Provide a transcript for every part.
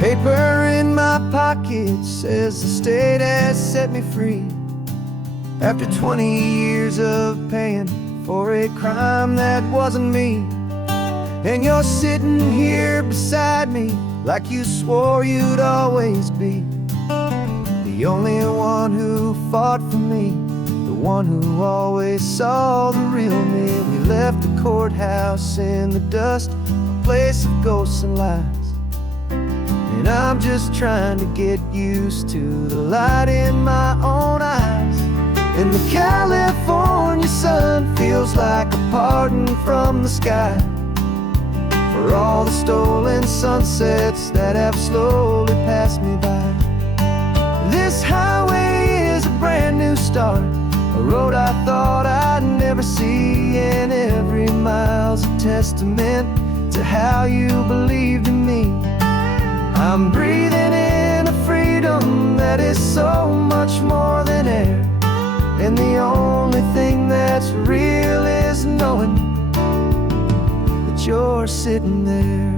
Paper in my pocket says the state has set me free after 20 years of paying for a crime that wasn't me. And you're sitting here beside me like you swore you'd always be the only one who fought for me, the one who always saw the real me. We left the courthouse in the dust, a place of ghosts and lies. And I'm just trying to get used to the light in my own eyes. And the California sun feels like a pardon from the sky for all the stolen sunsets that have slowly passed me by. This highway is a brand new start, a road I thought I'd never see, and every mile's a testament to how you believed in me. I'm breathing in a freedom that is so much more than air, and the only thing that's real is knowing that you're sitting there.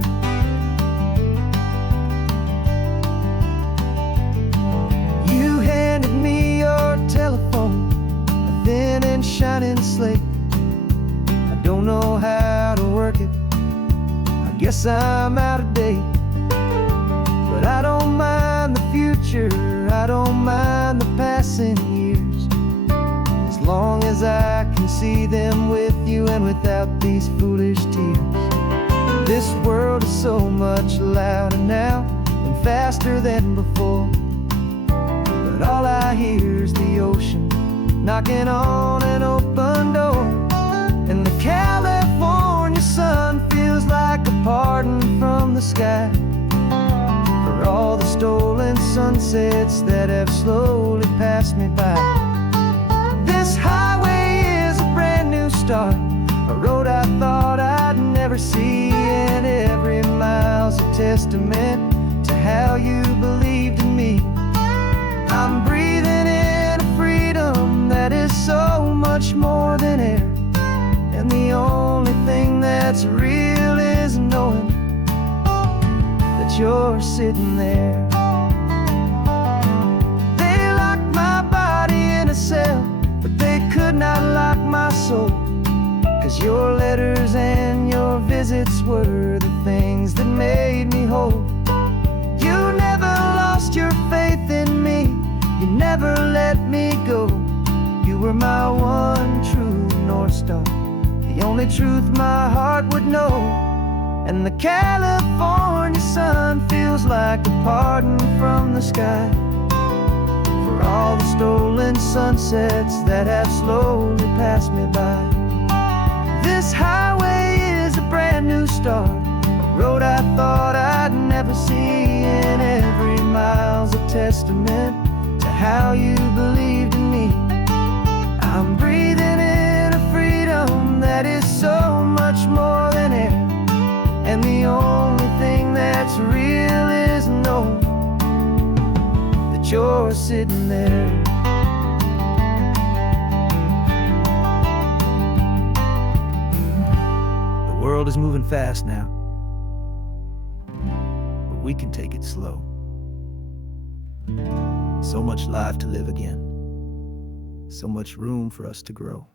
You handed me your telephone, a thin and shining slate. I don't know how to work it, I guess I'm out of date. But I don't mind the future, I don't mind the passing years, as long as I can see them with you and without these foolish tears. This world is so much louder now and faster than before, but all I hear is the ocean knocking on an open door. And the California sun feels like a pardon from the sky for all the stolen sunsets that have slowly passed me by. This highway is a brand new start, a road I thought I'd never see, and every mile's a testament to how you believed in me. I'm breathing in a freedom that is so much more than air, and the only thing that's real is knowing that you're sitting there. They locked my body in a cell, but they could not lock my soul, 'cause your letters and your visits were the things that made me whole. You never lost your faith in me, you never let me go. You were my one true North Star, the only truth my heart would know. And the California sun feels like a pardon from the sky for all the stolen sunsets that have slowly passed me by. This highway is a brand new start, a road I thought I'd never see, and every mile's a testament to how you believed in me. I'm breathing in a freedom that is so much more than air, and the only thing that's real is knowing that you're sitting there. The world is moving fast now, but we can take it slow. So much life to live again, so much room for us to grow.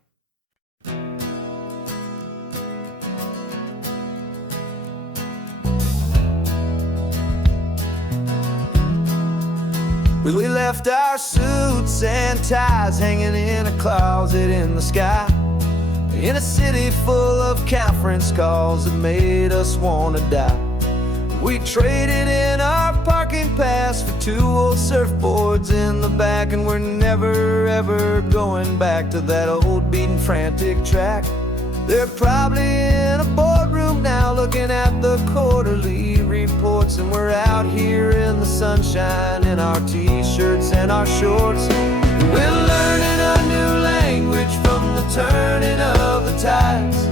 We left our suits and ties hanging in a closet in the sky, in a city full of conference calls that made us want to die. We traded in our parking pass for 2 old surfboards in the back, and we're never ever going back to that old beaten frantic track. They're probably in a boardroom now looking at the quarterly reports, and we're out here in the sunshine in our t-shirts and our shorts. We're learning a new language from the turning of the tides,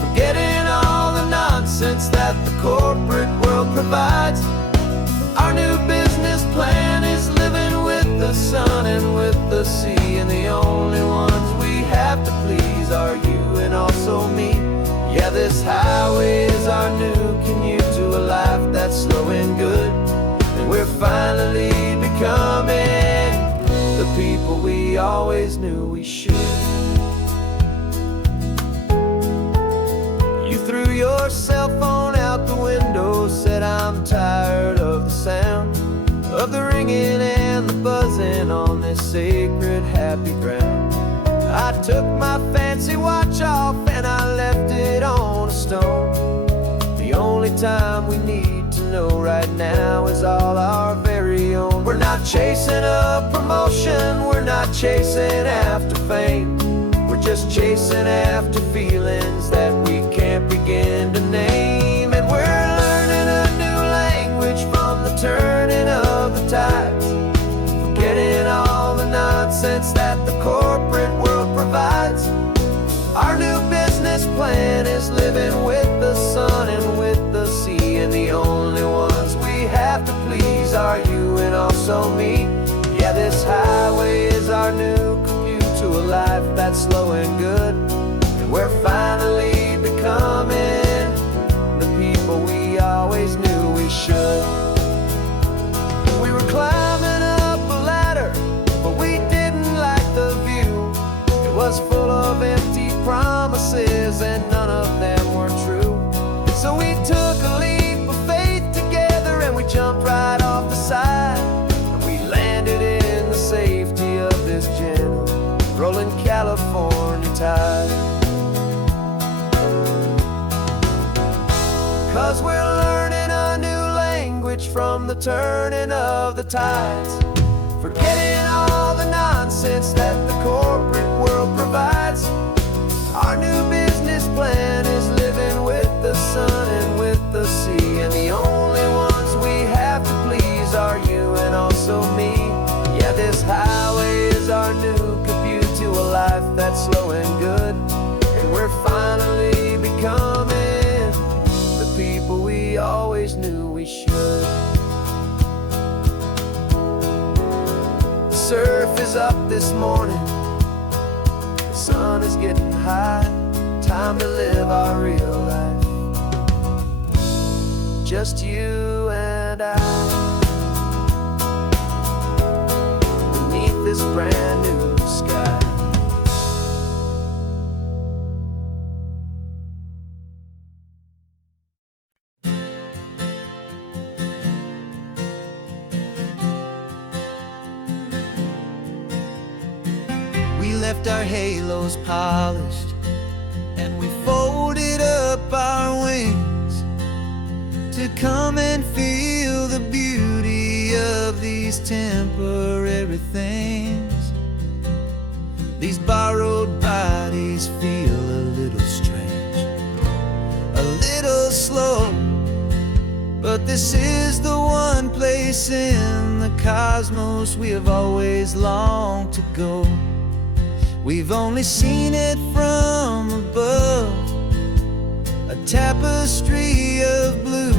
forgetting all the nonsense that the corporate world provides. Our new business plan is living with the sun and with the sea, and the only ones we have to please are you and also me. Yeah, this highway is our new commute to a life that's slow and good. finally becoming the people we always knew we should. You threw your cell phone out the window, said I'm tired of the sound of the ringing and the buzzing on this sacred happy ground. I took my fancy watch off and I left it on a stone. The only time we need to know right now is all our very own. We're not chasing a promotion, we're not chasing after fame. We're just chasing after feelings that we can't begin to name. And we're learning a new language from the turning of the tides, forgetting all the nonsense that the corporate world provides. Our new business plan is living with the sun and with the sea, and the only ones we have to please are you and also me. Yeah, this highway is our new commute to a life that's slow and good, and we're finally becoming the people we always knew we should. We were climbing up a ladder, but we didn't like the view. It was full of empty promises and none of them were true. So we took a leap of faith together and we jumped right off the side, and we landed in the safety of this gentle rolling California tide. 'Cause we're learning a new language from the turning of the tides, forgetting all the nonsense that the corporate world provides. Our new business plan is living with the sun and with the sea, and the only ones we have to please are you and also me. Yeah, this highway is our new commute to a life that's slow and good, and we're finally becoming the people we always knew we should. The surf is up this morning, the sun is getting high, time to live our real life, just you and I, beneath this brand new sky. We left our halos polished and we folded up our wings to come and feel the beauty of these temporary things. These borrowed bodies feel a little strange, a little slow, but this is the one place in the cosmos we have always longed to go. We've only seen it from above, a tapestry of blue,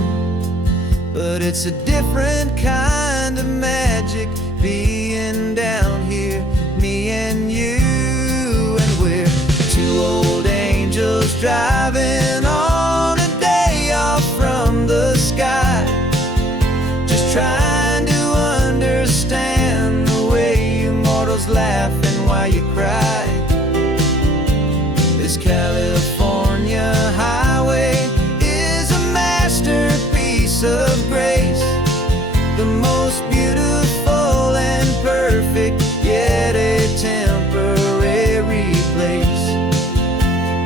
but it's a different kind of magic being down here, me and you. And we're two old angels driving on a day off from the sky, just trying to understand the way you mortals laugh and why you cry. This California highway is a masterpiece of grace, the most beautiful and perfect, yet a temporary place.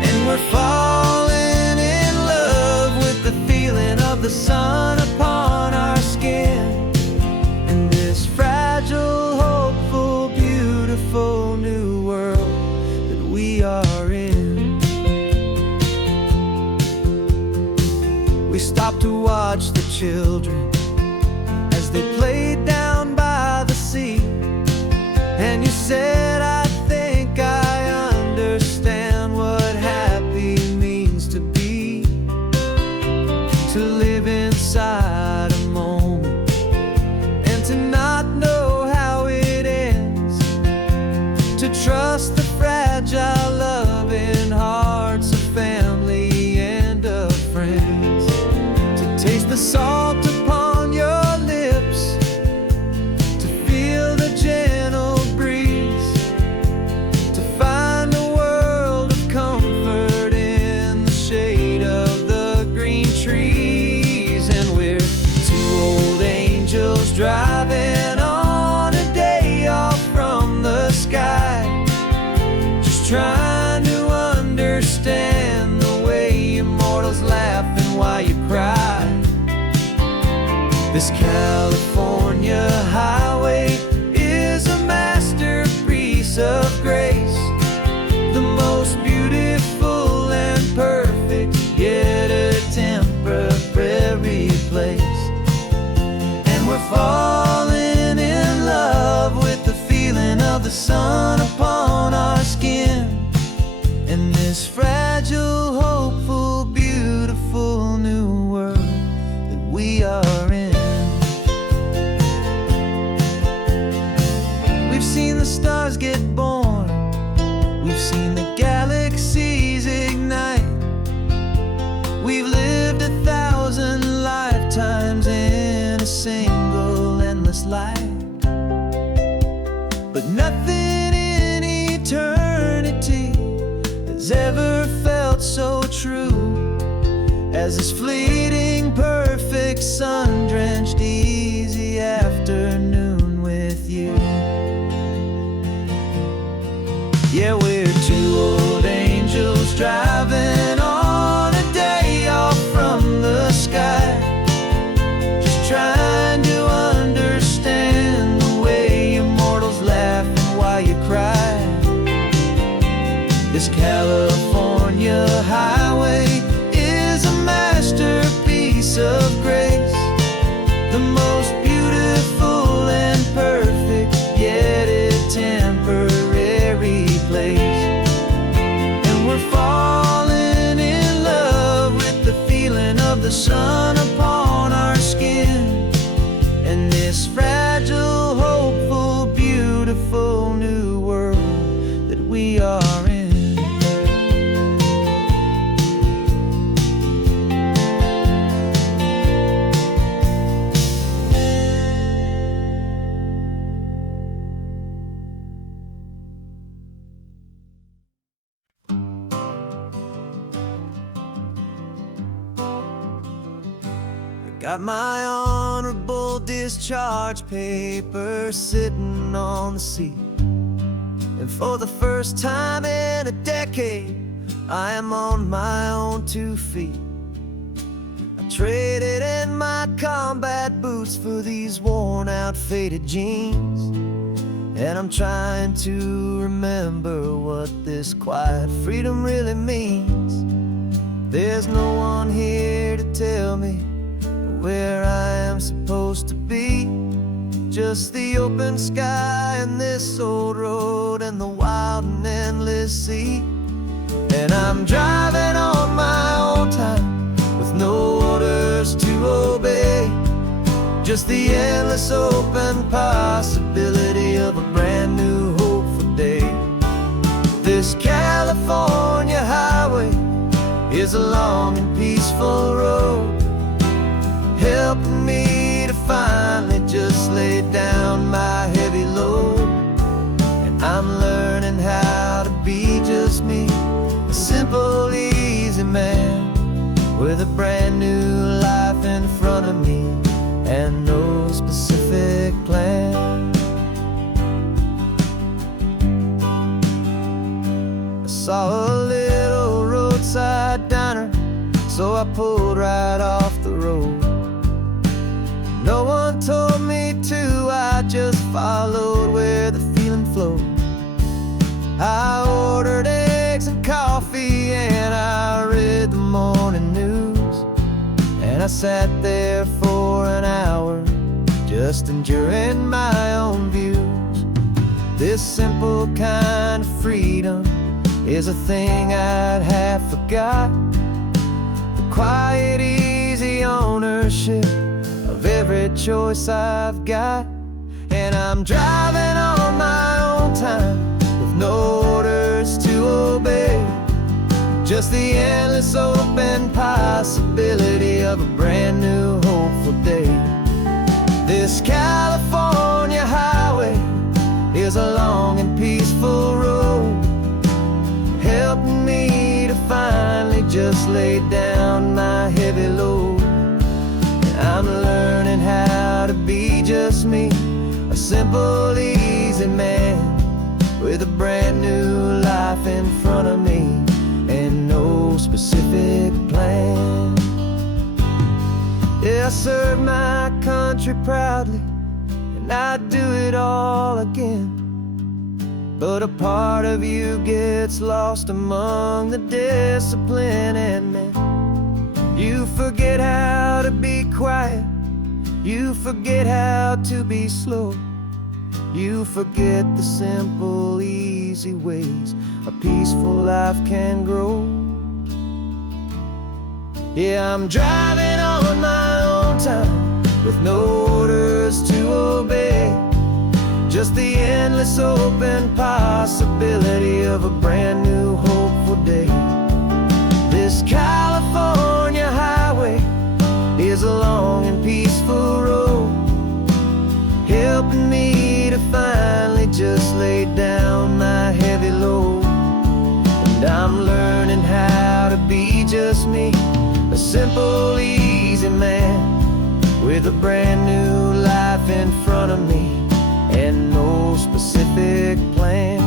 And we're falling in love with the feeling of the sun upon our skin, in this fragile, hopeful, beautiful new world that we are in. We stopped to watch the children as they played down by the sea, and you said, I think I understand what happy means to be, to live inside a moment and to not know how it ends, to trust the fragile loving hearts of family and of friends, to taste the salt upon your lips This California highway is a masterpiece of grace, the most beautiful and perfect, yet a temporary place. And we're falling in love with the feeling of the sun upon our skin, in this fragile, hopeful, beautiful new world that we are in. We've seen the stars get born, we've seen the galaxies ignite, we've lived 1,000 lifetimes in a single endless life. But nothing in eternity has ever felt so true as this fleeting, perfect, sun-drenched, easy afternoon with you. Yeah, we're two old angels driving on a day off from the sky, just trying to understand the way you mortals laugh and why you cry. This California highway is a masterpiece of grace, the most beautiful and perfect, yet a temporary place. And we're falling in love with the feeling of the sun upon our skin, and this fragile, hopeful, beautiful new world that we are in. Got my honorable discharge paper sitting on the seat, and for the first time in a decade, I am on my own 2 feet. I traded in my combat boots for these worn out, faded jeans, and I'm trying to remember what this quiet freedom really means. There's no one here to tell me where I am supposed to be, just the open sky and this old road and the wild and endless sea. And I'm driving on my own time with no orders to obey, just the endless open possibility of a brand new hopeful day. This California highway is a long and peaceful road, helping me to finally just lay down my heavy load. And I'm learning how to be just me, a simple, easy man with a brand new life in front of me and no specific plan. I saw a little roadside diner, so I pulled right off the road. No one told me to, I just followed where the feeling flowed. I ordered eggs and coffee and I read the morning news, and I sat there for an hour just enjoying my own views. This simple kind of freedom is a thing I'd have forgot, the quiet, easy ownership of every choice I've got. And I'm driving on my own time with no orders to obey, just the endless open possibility of a brand new hopeful day. This California highway is a long and peaceful road, helping me to finally just lay down my heavy load. I'm learning how to be just me, a simple, easy man with a brand new life in front of me and no specific plan. Yeah, I served my country proudly, and I'd do it all again. But a part of you gets lost among the discipline and men. You forget how to be quiet, you forget how to be slow. You forget the simple, easy ways a peaceful life can grow. Yeah, I'm driving on my own time with no orders to obey. Just the endless open possibility of a brand new hopeful day. This California highway is a long and peaceful road, helping me to finally just lay down my heavy load. And I'm learning how to be just me, a simple, easy man with a brand new life in front of me and no specific plan.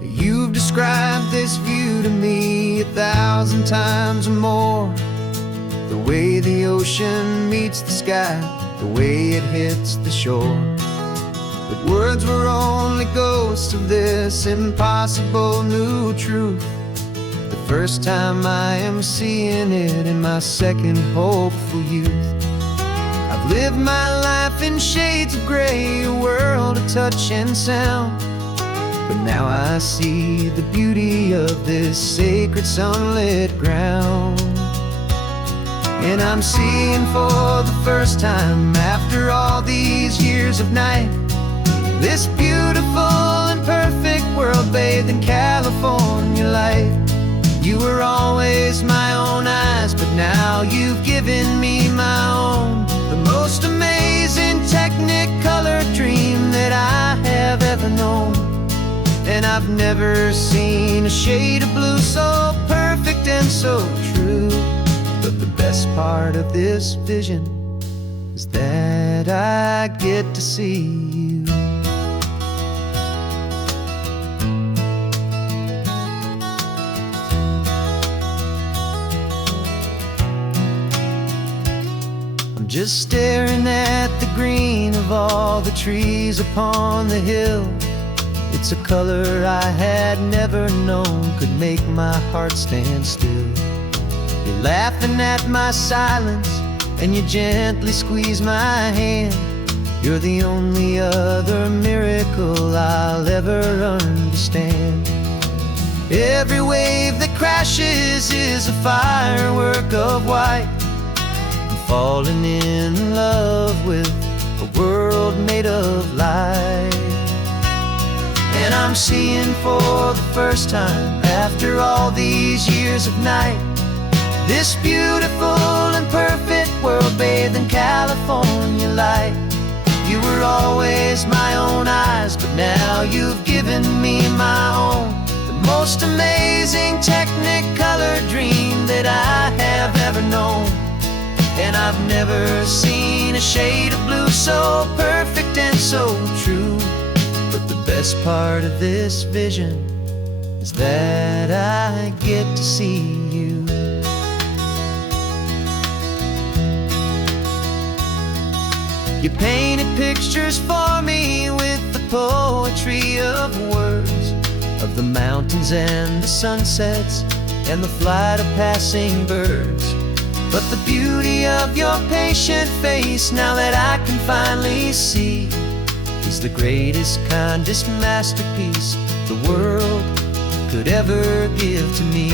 You've described this view to me 1,000 times or more. The way the ocean meets the sky, the way it hits the shore. But words were only ghosts of this impossible new truth. The first time I am seeing it in my second hopeful youth. I've lived my life in shades of gray, a world of touch and sound. But now I see the beauty of this sacred sunlit ground. And I'm seeing for the first time, after all these years of night, this beautiful and perfect world bathed in California light. You were always my own eyes, but now you've given me my own. The most amazing Technicolor dream that I have ever known. And I've never seen a shade of blue so perfect and so true. But the best part of this vision is that I get to see you. I'm just staring at the green of all the trees upon the hill. It's a color I had never known could make my heart stand still. You're laughing at my silence, and you gently squeeze my hand. You're the only other miracle I'll ever understand. Every wave that crashes is a firework of white. I'm falling in love with a world made of light. And I'm seeing for the first time, after all these years of night, this beautiful and perfect world bathed in California light. You were always my own eyes, but now you've given me my own. The most amazing Technicolor dream that I have ever known. And I've never seen a shade of blue so perfect and so true. But the best part of this vision is that I get to see you. You painted pictures for me with the poetry of words, of the mountains and the sunsets and the flight of passing birds. But the beauty of your patient face, now that I can finally see, is the greatest, kindest masterpiece the world could ever give to me.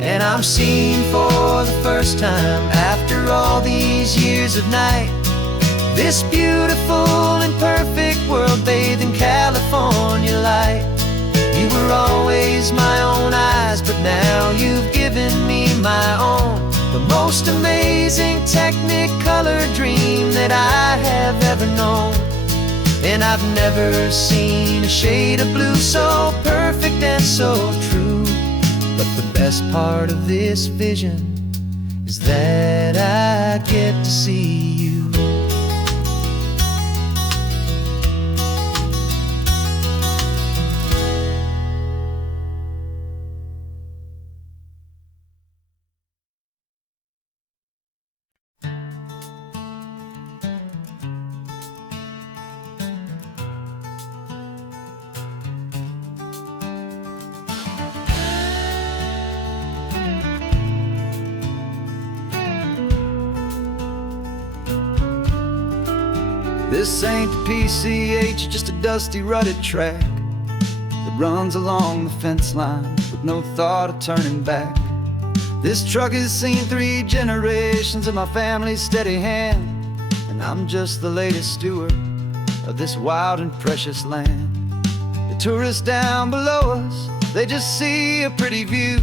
And I'm seeing for the first time, after all these years of night, this beautiful and perfect world bathed in California light. You were always my own eyes, but now you've given me my own. The most amazing Technicolor dream that I have ever known. And I've never seen a shade of blue so perfect and so true. But the best part of this vision is that I get to see you. This ain't the PCH, just a dusty, rutted track that runs along the fence line with no thought of turning back. This truck has seen 3 generations of my family's steady hand, and I'm just the latest steward of this wild and precious land. The tourists down below us, they just see a pretty view.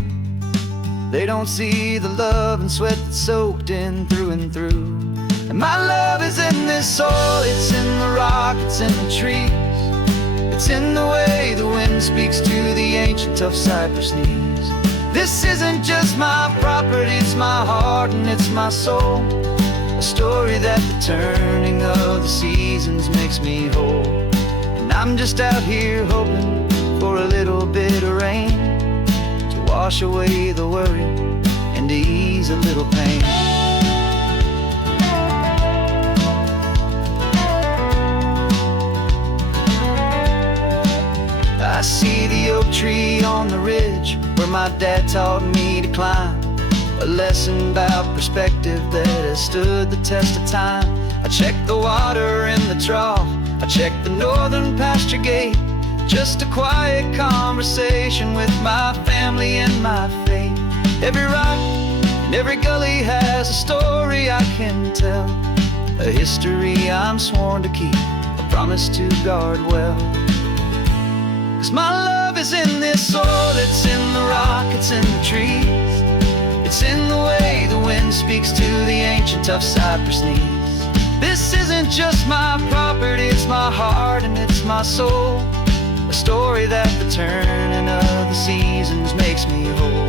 They don't see the love and sweat that's soaked in through and through. And my love is in this soil, it's in the rock, it's in the trees. It's in the way the wind speaks to the ancient tough cypress knees. This isn't just my property, it's my heart and it's my soul. A story that the turning of the seasons makes me whole. And I'm just out here hoping for a little bit of rain to wash away the worry and to ease a little pain. I see the oak tree on the ridge where my dad taught me to climb. A lesson about perspective that has stood the test of time. I check the water in the trough, I check the northern pasture gate. Just a quiet conversation with my family and my faith. Every rock and every gully has a story I can tell. A history I'm sworn to keep, a promise to guard well. 'Cause my love is in this soil, it's in the rock, it's in the trees. It's in the way the wind speaks to the ancient tough cypress knees. This isn't just my property, it's my heart and it's my soul. A story that the turning of the seasons makes me whole.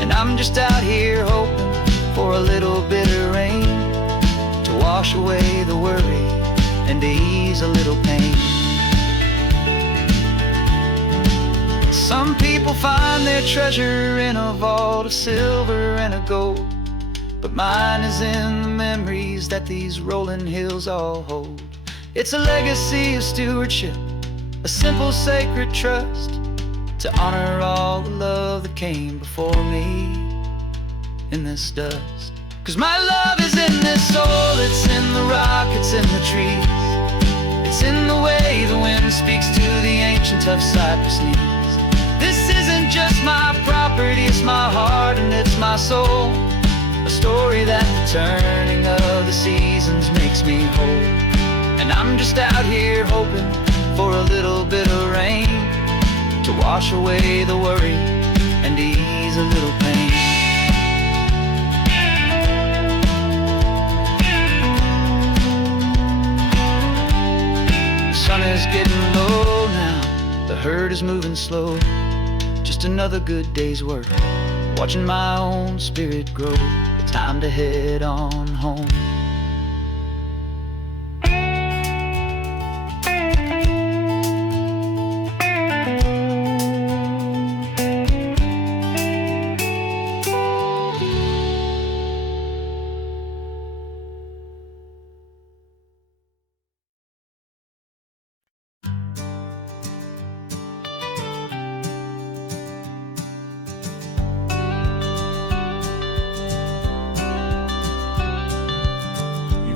And I'm just out here hoping for a little bit of rain to wash away the worry and to ease a little pain. Some people find their treasure in a vault of silver and of gold, but mine is in the memories that these rolling hills all hold. It's a legacy of stewardship, a simple sacred trust, to honor all the love that came before me in this dust. 'Cause my love is in this soul, it's in the rock, it's in the trees. It's in the way the wind speaks to the ancient tough cypress knees. This isn't just my property, it's my heart and it's my soul. A story that the turning of the seasons makes me whole. And I'm just out here hoping for a little bit of rain to wash away the worry and ease a little pain. The sun is getting low now, the herd is moving slow. Just another good day's work, watching my own spirit grow. Time to head on home.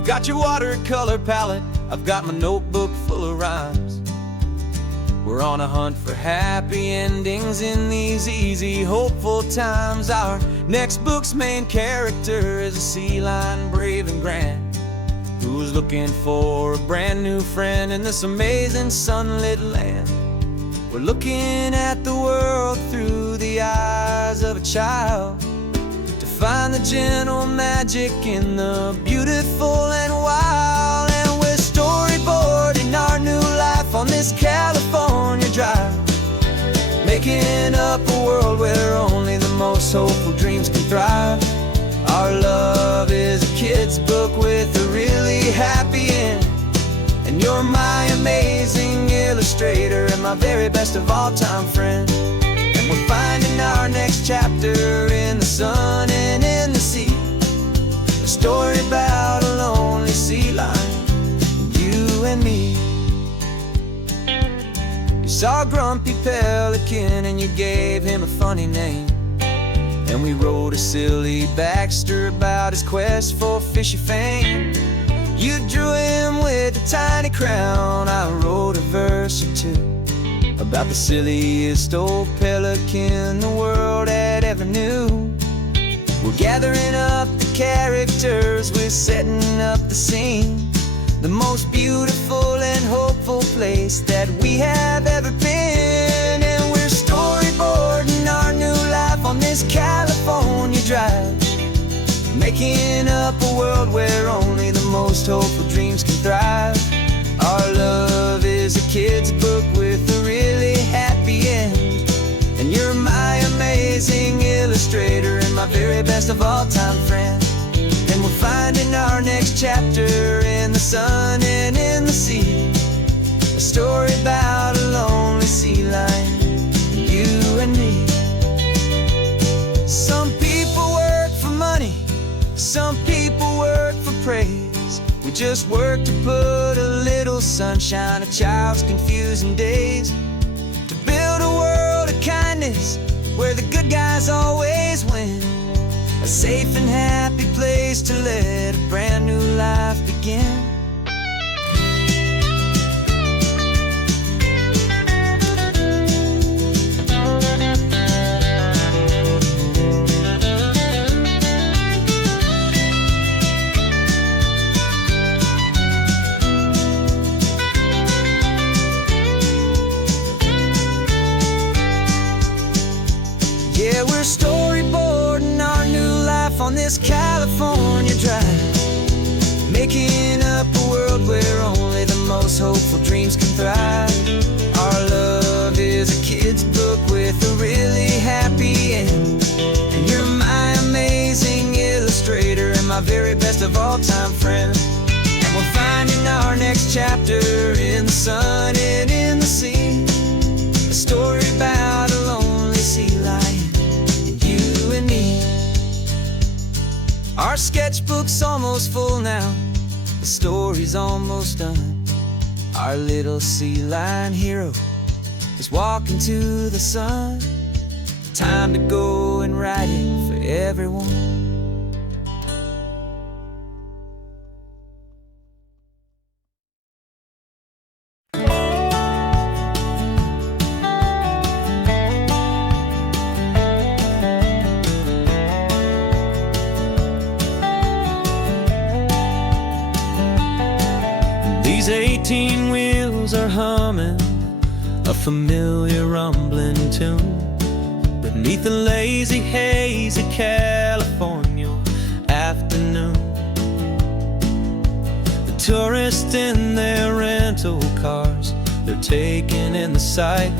Got your watercolor palette, I've got my notebook full of rhymes. We're on a hunt for happy endings in these easy, hopeful times. Our next book's main character is a sea lion, brave and grand, who's looking for a brand new friend in this amazing sunlit land. We're looking at the world through the eyes of a child, to find the gentle magic in the beautiful and wild. And we're storyboarding our new life on this California drive, making up a world where only the most hopeful dreams can thrive. Our love is a kid's book with a really happy end, and you're my amazing illustrator and my very best of all-time friend. And we're finding our next chapter in the sun and in the sea, a story about a lonely sea lion, you and me. You saw a grumpy pelican and you gave him a funny name, and we wrote a silly Baxter about his quest for fishy fame. You drew him with a tiny crown, I wrote a verse or two about the silliest old pelican the world had ever knew. We're gathering up the characters, we're setting up the scene, the most beautiful and hopeful place that we have ever been. And we're storyboarding our new life on this California drive, making up a world where only the most hopeful dreams can thrive. Our love is a kid's book with a really happy end, and you're my amazing illustrator and my very best of all-time friend. And we're finding our next chapter in the sun and in the sea, a story about a lonely sea lion, you and me. Some people work for money, some people work for praise. We just work to put a little sunshine in a child's confusing days, to build a world of kindness where the good guys always win, a safe and happy place to let a brand new life begin. Yeah, we're storyboarding our new life on this California drive, making up a world where only the most hopeful dreams can thrive. Our love is a kid's book with a really happy end, and you're my amazing illustrator and my very best of all-time friend. And we're finding our next chapter in the sun and in the sea, a story about a lonely sea lion, you and me. Our sketchbook's almost full now, the story's almost done. Our little sea lion hero is walking to the sun. Time to go and write it for everyone. These 18 wheels are humming a familiar rumbling tune beneath a lazy, hazy California afternoon. The tourists in their rental cars, they're taking in the sight,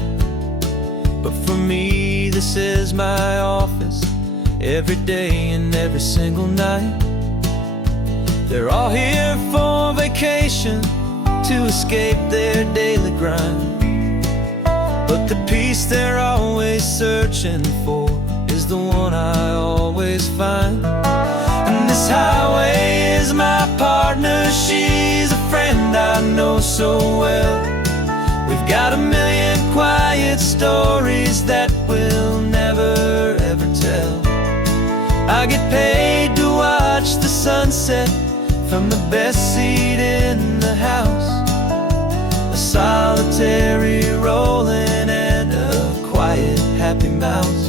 but for me this is my office every day and every single night. They're all here for vacation, to escape their daily grind, but the peace they're always searching for is the one I always find. And this highway is my partner, she's a friend I know so well. We've got a million quiet stories that we'll never ever tell. I get paid to watch the sunset from the best seat in the house, a solitary rolling and a quiet happy mouse.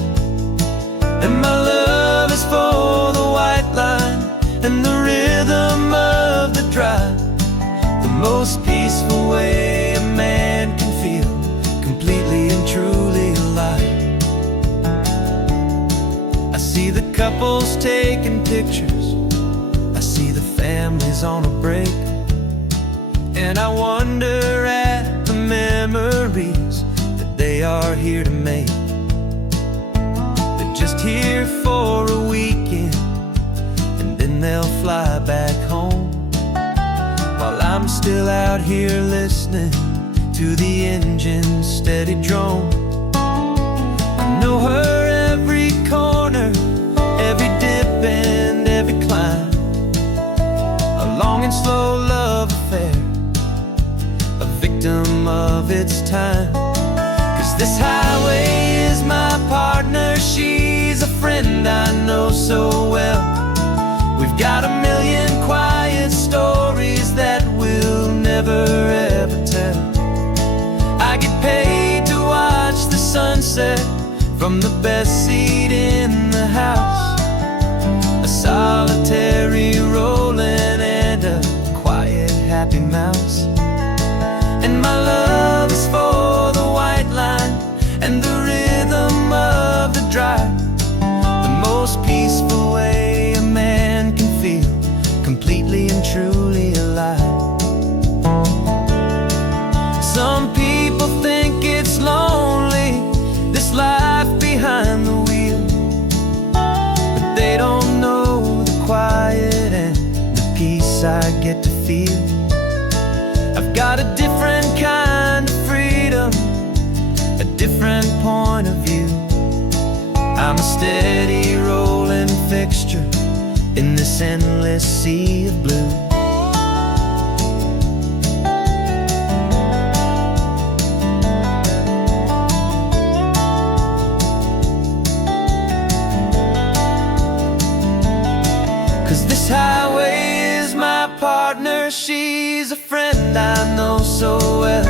And my love is for the white line and the rhythm of the drive, the most peaceful way a man can feel completely and truly alive. I see the couple couples taking pictures. I see the families on a break, and I wonder at the memories that they are here to make. They're just here for a weekend, and then they'll fly back home, while I'm still out here listening to the engine's steady drone. I know her every corner, every dip and every climb, a long and slow love affair, a victim of its time. 'Cause this highway is my partner, she's a friend I know so well. We've got a million quiet stories that we'll never ever tell. I get paid to watch the sunset from the best seat in the house, a solitary rolling and a quiet happy mouse. And my love is for the white line and the rhythm of the drive, the most peaceful way a man can feel completely and truly alive. Some people think it's lonely, this life behind the wheel, but they don't know the quiet and the peace I get to feel. I've got a different kind of freedom, a different point of view. I'm a steady rolling fixture in this endless sea of blue. 'Cause this highway is my partner, she's a friend I know so well.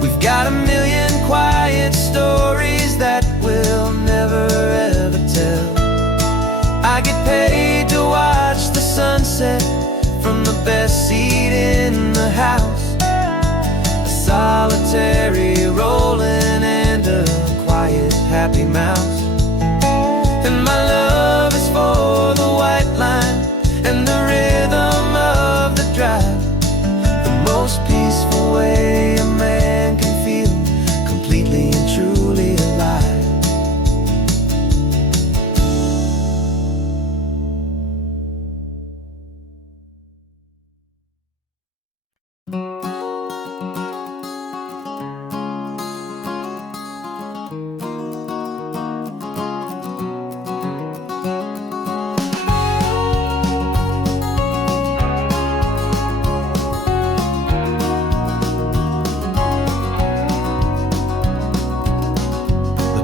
We've got a million quiet stories that we'll never ever tell. I get paid to watch the sunset from the best seat in the house, a solitary rolling and a quiet happy mouse. And my love is for the white line and the rhythm of the drive, the most peaceful way a man can feel completely and truly alive.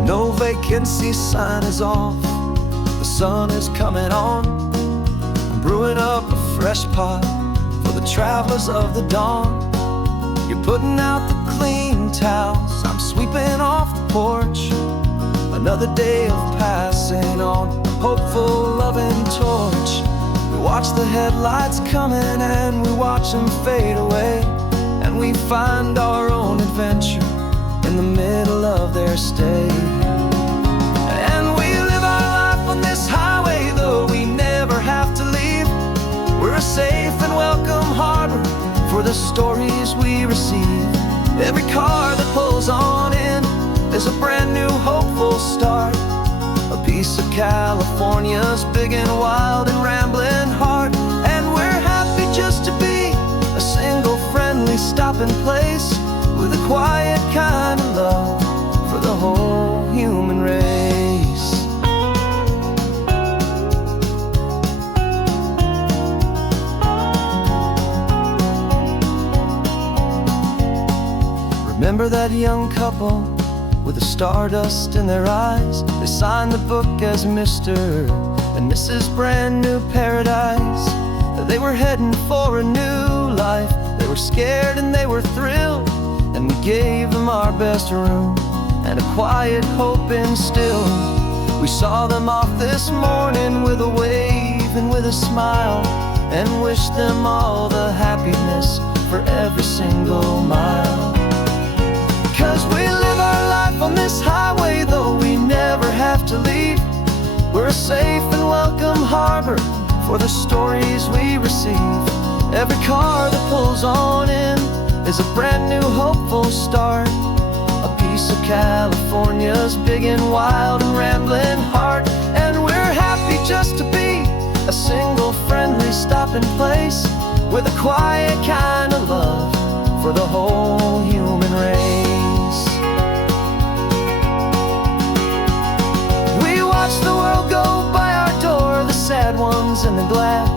No vacancy sign is off, the sun is coming on. I'm brewing up a fresh pot for the travelers of the dawn. You're putting out the clean towels, I'm sweeping off the porch. Another day of passing on a hopeful loving torch. We watch the headlights coming and we watch them fade away, and we find our own adventure in the middle of their stay. And we live our life on this highway, though we never have to leave. We're a safe and welcome harbor for the stories we receive. Every car that pulls on in is a brand new hopeful start, a piece of California's big and wild and rambling heart. And we're happy just to be a single friendly stopping place, with a quiet kind of love for the whole human race. Remember that young couple with the stardust in their eyes? They signed the book as Mr. and Mrs. Brand New Paradise. They were heading for a new life. They were scared and they were thrilled, and we gave them our best room and a quiet hope instilled. We saw them off this morning with a wave and with a smile, and wished them all the happiness for every single mile. 'Cause we live our life on this highway, though we never have to leave. We're a safe and welcome harbor for the stories we receive. Every car that pulls on in is a brand new hopeful start. A piece of California's big and wild and rambling heart. And we're happy just to be a single friendly stopping place with a quiet kind of love for the whole human race. We watch the world go by our door, the sad ones and the glad,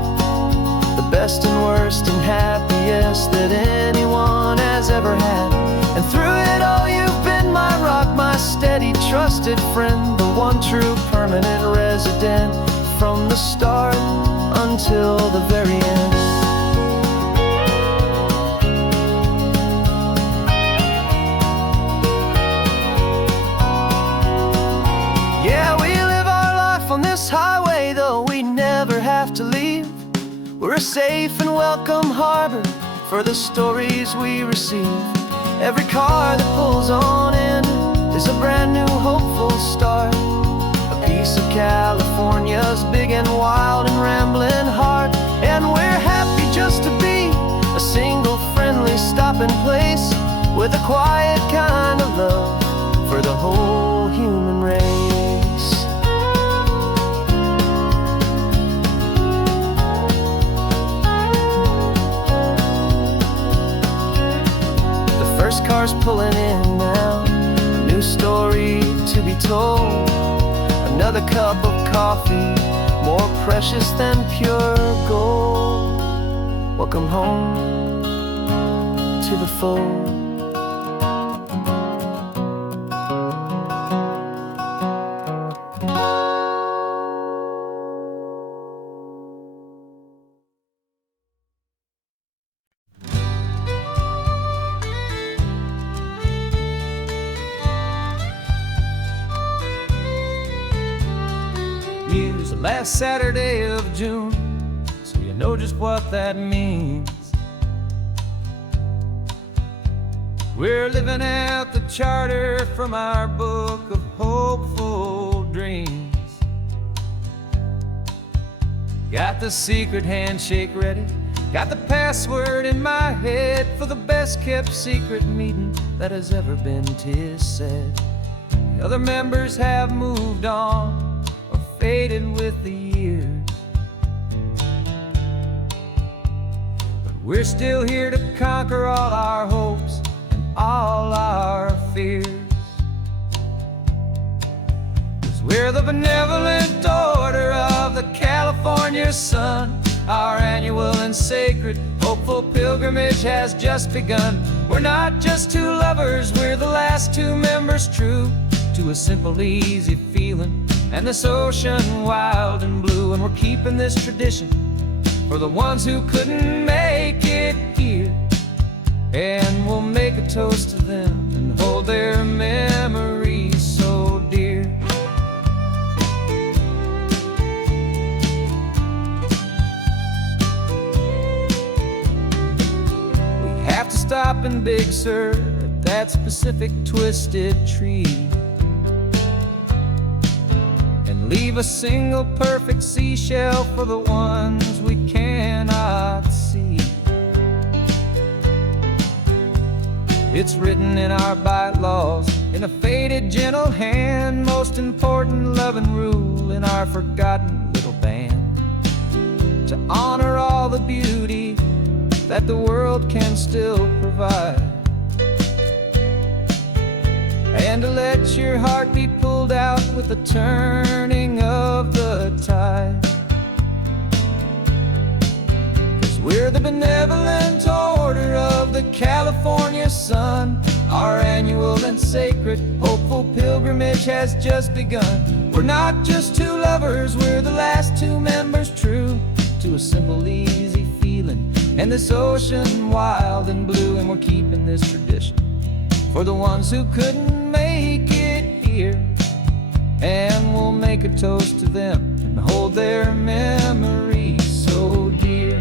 the best and worst and happiest that anyone has ever had. And through it all you've been my rock, my steady trusted friend, the one true permanent resident from the start until the very end. Yeah, we live our life on this highway, though we never have to leave. We're a safe and welcome harbor for the stories we receive. Every car that pulls on in is a brand new hopeful start. A piece of California's big and wild and rambling heart. And we're happy just to be a single friendly stopping place with a quiet kind of love for the whole human race. First car's pulling in now, a new story to be told. Another cup of coffee, more precious than pure gold. Welcome home to the fold. Use the last Saturday of June, so you know just what that means. We're living out the charter from our book of hopeful dreams. Got the secret handshake ready, got the password in my head for the best kept secret meeting that has ever been, 'tis said. The other members have moved on, faded with the years, but we're still here to conquer all our hopes and all our fears. 'Cause we're the benevolent order of the California sun. Our annual and sacred hopeful pilgrimage has just begun. We're not just two lovers, we're the last two members true to a simple, easy feeling and this ocean wild and blue. And we're keeping this tradition for the ones who couldn't make it here. And we'll make a toast to them and hold their memories so dear. We have to stop in Big Sur at that specific twisted tree, leave a single perfect seashell for the ones we cannot see. It's written in our bylaws in a faded gentle hand, most important loving rule in our forgotten little band, to honor all the beauty that the world can still provide, and to let your heart be pulled out with the turning of the tide. 'Cause we're the benevolent order of the California sun. Our annual and sacred hopeful pilgrimage has just begun. We're not just two lovers, we're the last two members true to a simple, easy feeling and this ocean wild and blue. And we're keeping this tradition for the ones who couldn't make it here. And we'll make a toast to them and hold their memories so dear.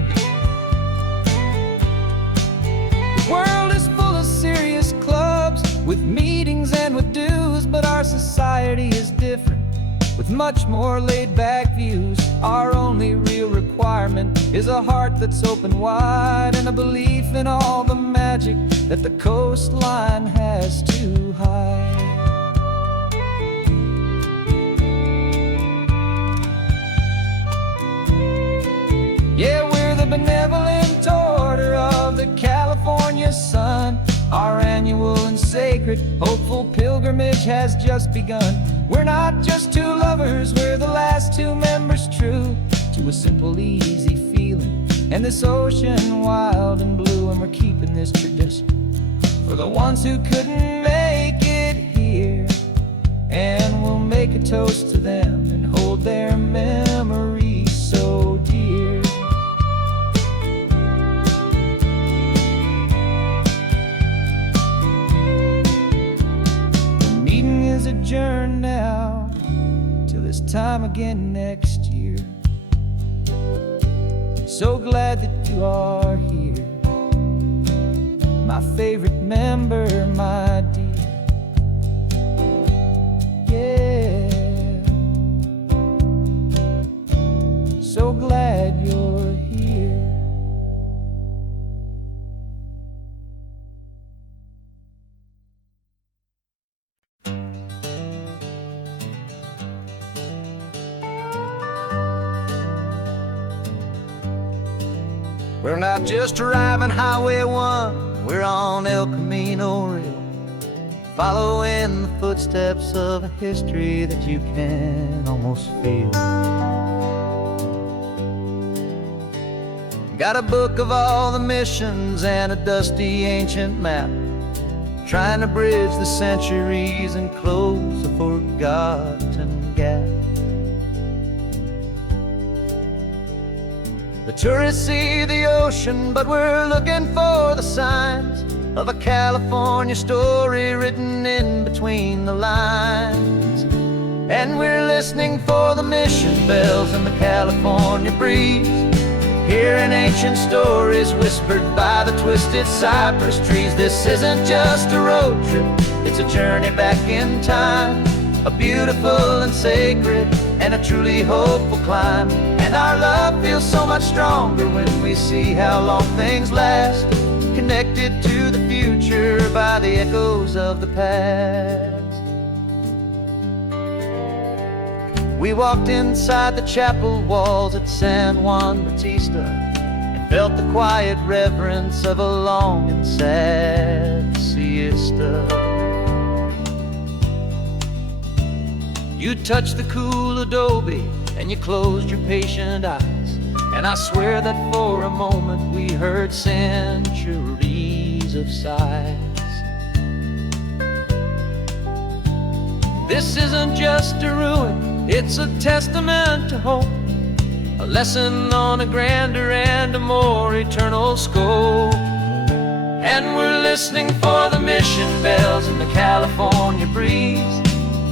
The world is full of serious clubs with meetings and with dues, but our society is different with much more laid-back views. Our only real requirement is a heart that's open wide, and a belief in all the magic that the coastline has to hide. Yeah, we're the benevolent order of the California sun. Our annual and sacred, hopeful pilgrimage has just begun. We're not just two lovers, we're the last two members true to a simple, easy feeling, and this ocean wild and blue. And we're keeping this tradition for the ones who couldn't make it here, and we'll make a toast to them and hold their memories so dear. Adjourn now till this time again next year. So glad that you are here, my favorite member, my dear. Yeah, so glad you're here. We're not just driving Highway 1, we're on El Camino Real, following the footsteps of a history that you can almost feel. Got a book of all the missions and a dusty ancient map, trying to bridge the centuries and close a forgotten gap. The tourists see the ocean, but we're looking for the signs of a California story written in between the lines. And we're listening for the mission bells in the California breeze, hearing ancient stories whispered by the twisted cypress trees. This isn't just a road trip, it's a journey back in time, a beautiful and sacred and a truly hopeful climb. And our love feels so much stronger when we see how long things last, connected to the future by the echoes of the past. We walked inside the chapel walls at San Juan Bautista and felt the quiet reverence of a long and sad siesta. You touched the cool adobe and you closed your patient eyes, and I swear that for a moment we heard centuries of sighs. This isn't just a ruin, it's a testament to hope, a lesson on a grander and a more eternal scope. And we're listening for the mission bells in the California breeze,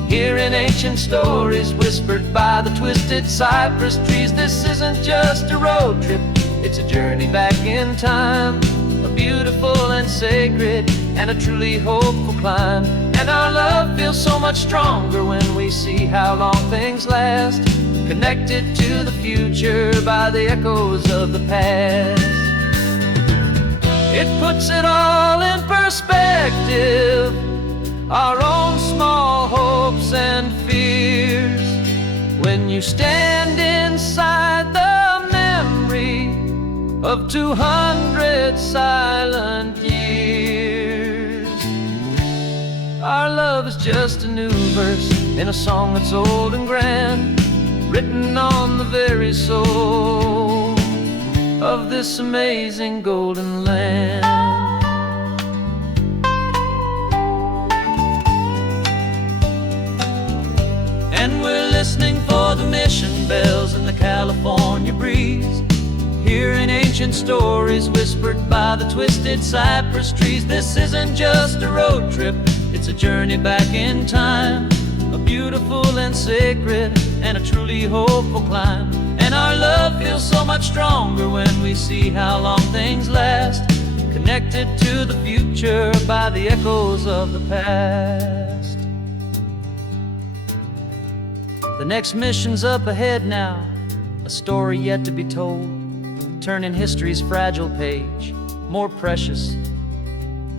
hearing ancient stories whispered by the twisted cypress trees. This isn't just a road trip, it's a journey back in time, a beautiful and sacred and a truly hopeful climb. And our love feels so much stronger when we see how long things last, connected to the future by the echoes of the past. It puts it all in perspective, our own small hopes and fears, when you stand inside the memory of 200 silent years. Our love is just a new verse in a song that's old and grand, written on the very soul of this amazing golden land. And we're listening for the mission bells in the California breeze, hearing ancient stories whispered by the twisted cypress trees. This isn't just a road trip, it's a journey back in time, a beautiful and sacred and a truly hopeful climb. And our love feels so much stronger when we see how long things last, connected to the future by the echoes of the past. The next mission's up ahead now, a story yet to be told, turning history's fragile page more precious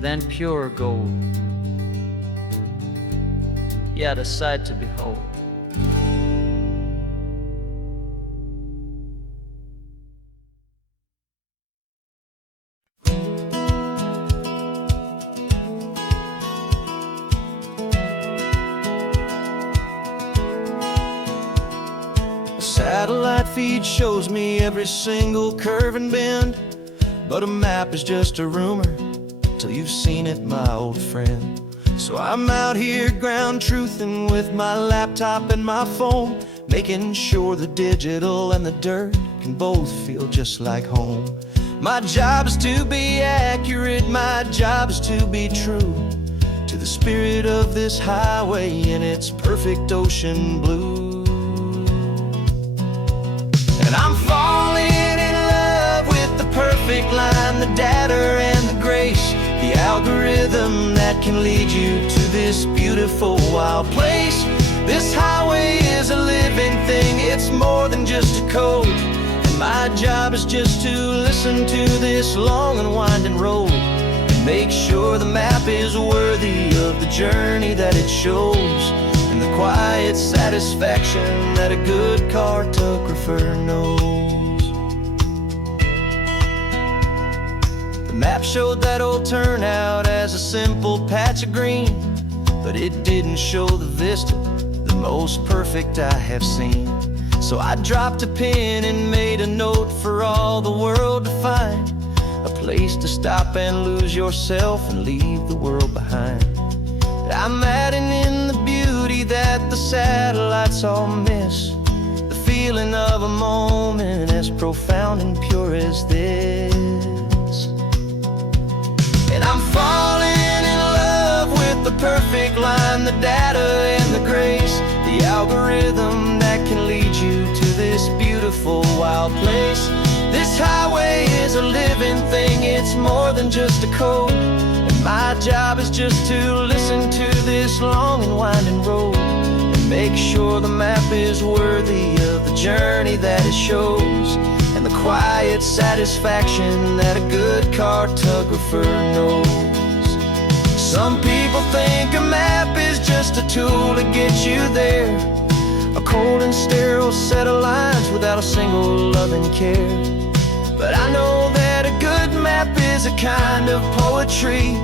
than pure gold. Yet a sight to behold. Satellite feed shows me every single curve and bend, but a map is just a rumor till you've seen it, my old friend. So I'm out here ground truthing with my laptop and my phone, making sure the digital and the dirt can both feel just like home. My job is to be accurate, my job is to be true to the spirit of this highway in its perfect ocean blue. And I'm falling in love with the perfect line, the data and the grace, the algorithm that can lead you to this beautiful wild place. This highway is a living thing, it's more than just a code. And my job is just to listen to this long and winding road and make sure the map is worthy of the journey that it shows, and the quiet satisfaction that a good cartographer knows. The map showed that old turnout as a simple patch of green, but it didn't show the vista, the most perfect I have seen. So I dropped a pin and made a note for all the world to find, a place to stop and lose yourself and leave the world behind. I'm adding in the beauty that the satellites all miss, the feeling of a moment as profound and pure as this. And I'm falling in love with the perfect line, the data and the grace, the algorithm that can lead you to this beautiful wild place. This highway is a living thing, it's more than just a code. And my job is just to listen to this long and winding road and make sure the map is worthy of the journey that it shows, and the quiet satisfaction that a good cartographer knows. Some people think a map is just a tool to get you there, a cold and sterile set of lines without a single loving care. But I know that a good map is a kind of poetry,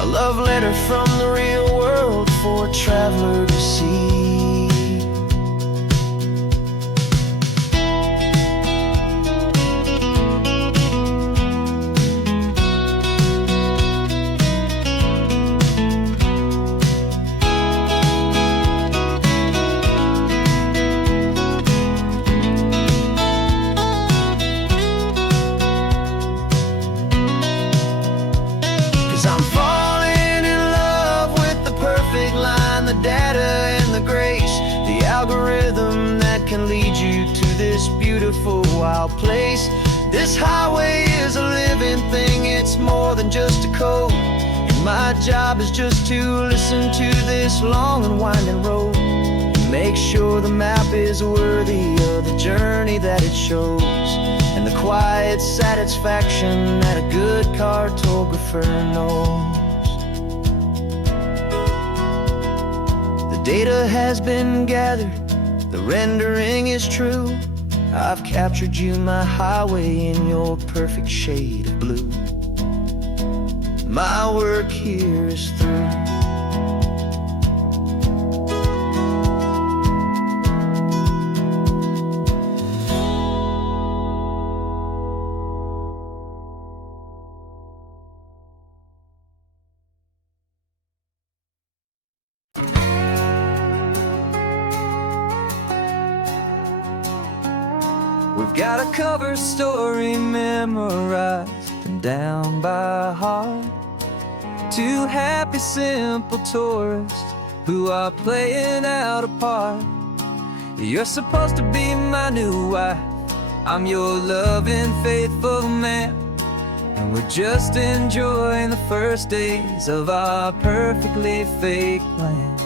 a love letter from the real world for a traveler to see. 'Cause I'm falling in love with the perfect line, the data and the grace, the algorithm that can lead you to this beautiful wild place. This highway is a living thing, it's more than just a code. And my job is just to listen to this long and winding road and make sure the map is worthy of the journey that it shows, and the quiet satisfaction that a good cartographer knows. The data has been gathered, the rendering is true. I've captured you, my highway, in your perfect shade of blue. My work here is through. We've got a cover story memorized and down by heart. Two happy, simple tourists who are playing out a part. You're supposed to be my new wife, I'm your loving, faithful man, and we're just enjoying the first days of our perfectly fake plan.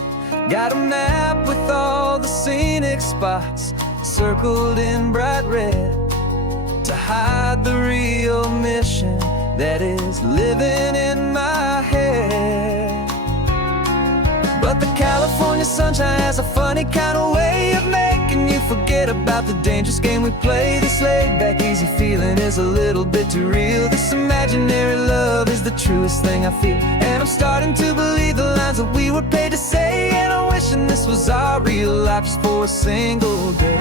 Got a map with all the scenic spots, circled in bright red, to hide the real mission that is living in my head. But the California sunshine has a funny kind of way of making you forget about the dangerous game we play. This laid-back, easy feeling is a little bit too real. This imaginary love is the truest thing I feel, and I'm starting to believe the lines that we were paid to say. And I'm wishing this was our real life just for a single day.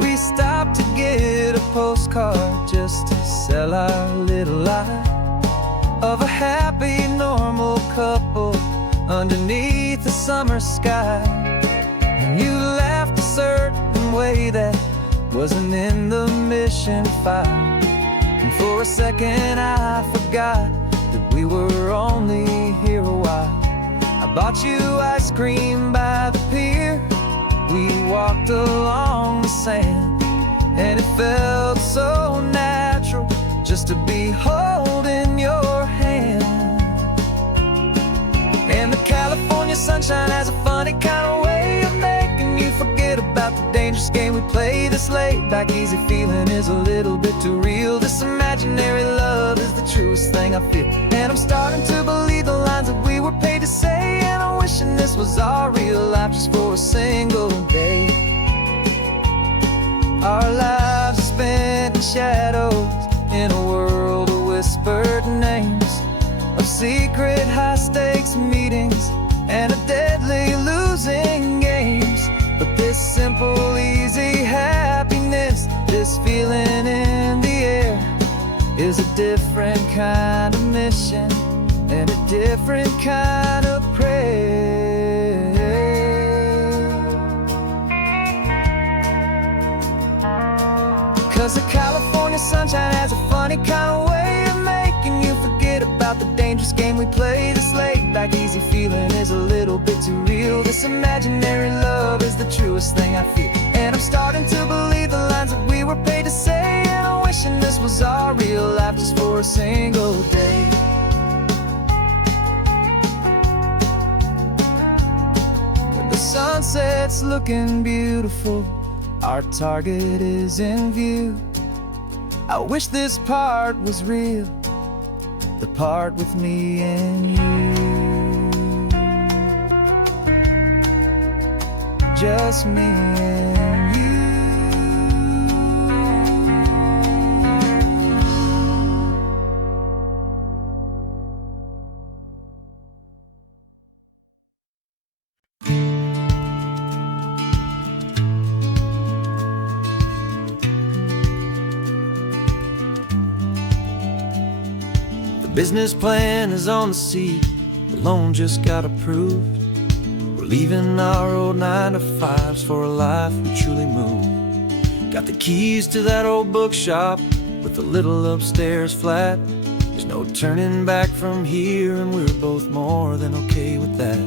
We stopped to get a postcard just to sell our little lie of a happy, normal couple underneath the summer sky. And you laughed a certain way that wasn't in the mission file, and for a second I forgot that we were only here a while. I bought you ice cream by the pier, we walked along the sand, and it felt so natural just to be holding your hand. And the California sunshine has a funny kind of way of making you forget about the dangerous game we play. This laid-back, easy feeling is a little bit too real. This imaginary love is the truest thing I feel, and I'm starting to believe the lines that we were paid to say. And I'm wishing this was our real life just for a single day. Our lives are spent in shadows, in a world of whispered names, of secret high-stakes meetings and a deadly losing games. But this simple, easy happiness, this feeling in the air, is a different kind of mission and a different kind of prayer. 'Cause the California sunshine has a funny kind of way of making you forget about the dangerous game we play. This laid-back, easy feeling is a little bit too real. This imaginary love is the truest thing I feel, and I'm starting to believe the lines that we were paid to say. And I'm wishing this was our real life just for a single day. When the sunset's looking beautiful, our target is in view. I wish this part was real, the part with me and you. Just me and you. Business plan is on the seat, the loan just got approved. We're leaving our old 9-to-5s for a life we truly moved. Got the keys to that old bookshop with the little upstairs flat. There's no turning back from here, and we're both more than okay with that.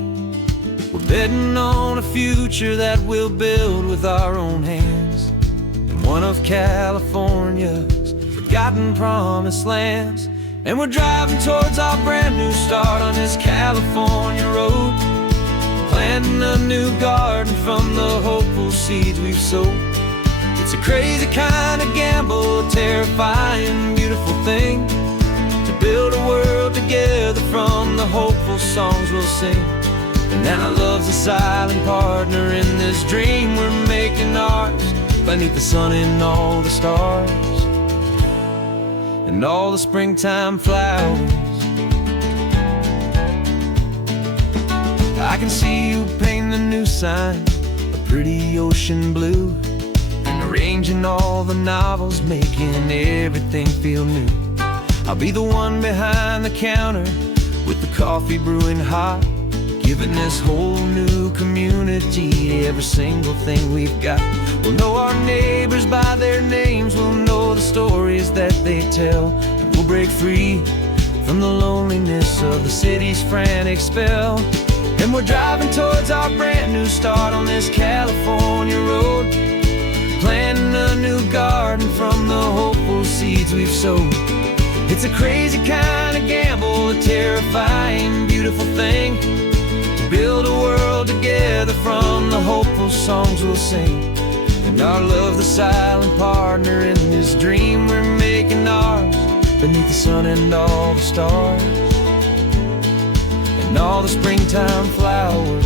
We're betting on a future that we'll build with our own hands, in one of California's forgotten promised lands. And we're driving towards our brand new start on this California road, planting a new garden from the hopeful seeds we've sowed. It's a crazy kind of gamble, a terrifying, beautiful thing, to build a world together from the hopeful songs we'll sing. And now love's a silent partner in this dream we're making ours, beneath the sun and all the stars and all the springtime flowers. I can see you painting a new sign, a pretty ocean blue, and arranging all the novels, making everything feel new. I'll be the one behind the counter with the coffee brewing hot, giving this whole new community every single thing we've got. We'll know our neighbors by their names, we'll know the stories that they tell, and we'll break free from the loneliness of the city's frantic spell. And we're driving towards our brand new start on this California road, planting a new garden from the hopeful seeds we've sowed. It's a crazy kind of gamble, a terrifying, beautiful thing, to build a world together from the hopeful songs we'll sing. And our love, the silent partner in this dream we're making ours, beneath the sun and all the stars, and all the springtime flowers.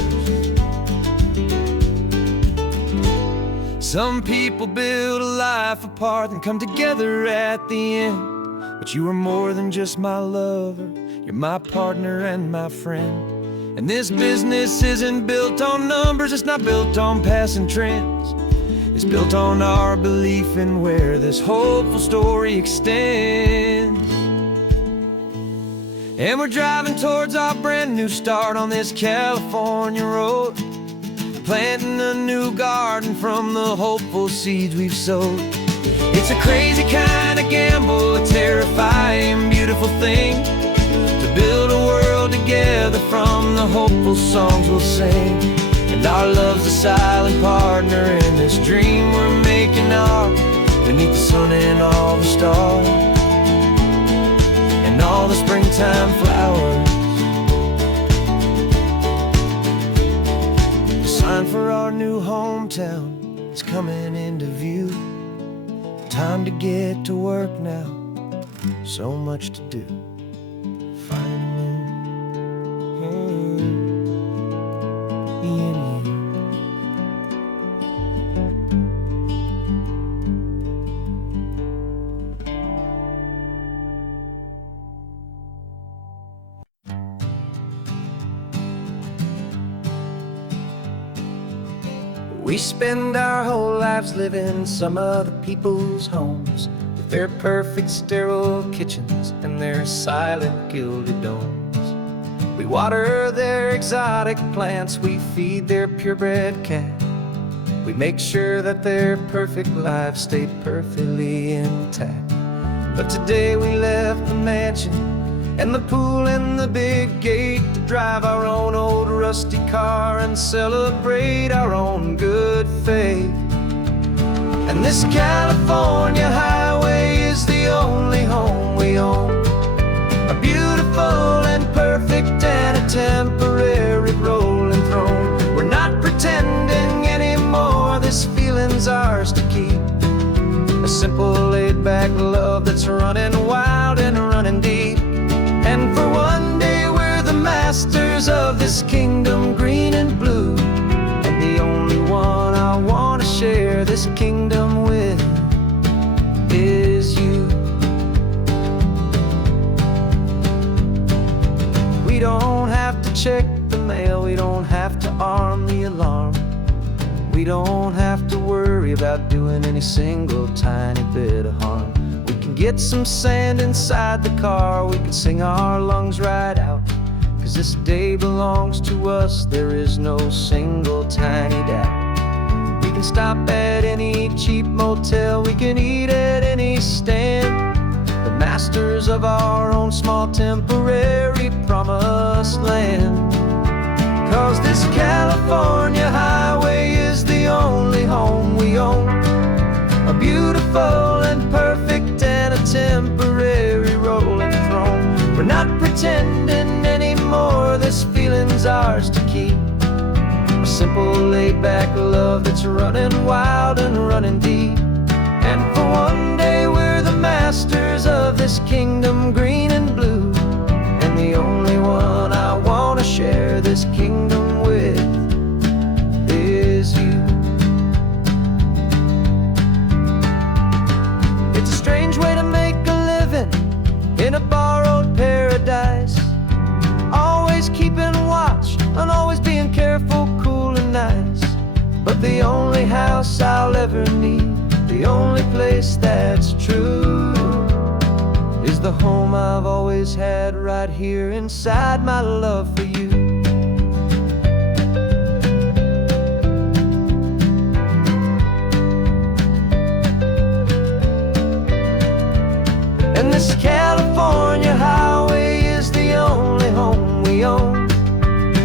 Some people build a life apart and come together at the end, but you are more than just my lover, you're my partner and my friend. And this business isn't built on numbers, it's not built on passing trends. It's built on our belief in where this hopeful story extends. And we're driving towards our brand new start on this California road, planting a new garden from the hopeful seeds we've sowed. It's a crazy kind of gamble, a terrifying, beautiful thing, to build a world together from the hopeful songs we'll sing. And our love's a silent partner in this dream we're making ours, beneath the sun and all the stars, and all the springtime flowers. The sign for our new hometown is coming into view. Time to get to work now, so much to do. We spend our whole lives living some other people's homes, with their perfect sterile kitchens and their silent gilded domes. We water their exotic plants, we feed their purebred cat. We make sure that their perfect lives stay perfectly intact. But today we left the mansion and the pool and the big gate to drive our own old rusty car and celebrate our own good faith. And this California highway is the only home we own, a beautiful and perfect and a temporary rolling throne. We're not pretending anymore, this feeling's ours to keep, a simple laid-back love that's running wild and running deep. And for one day we're the masters of this kingdom green and blue, and the only one I want to share this kingdom with is you. We don't have to check the mail, we don't have to arm the alarm, we don't have to worry about doing any single tiny bit of harm. We can get some sand inside the car, we can sing our lungs right out, 'cause this day belongs to us, there is no single tiny doubt. We can stop at any cheap motel, we can eat at any stand, the masters of our own small temporary promised land. 'Cause this California highway is the only home we own, a beautiful and perfect and a temporary rolling throne. We're not pretending anymore, this feeling's ours to keep, a simple laid-back love that's running wild and running deep. And for one day we're the masters of this kingdom green and blue, and the only one I want to share this kingdom with is you. It's a strange way to make a living in a borrowed paradise, always keeping watch and always being careful, cool and nice. But the only house I'll ever need, the only place that's true, is the home I've always had right here inside my love for you. And this California highway is the only home we own,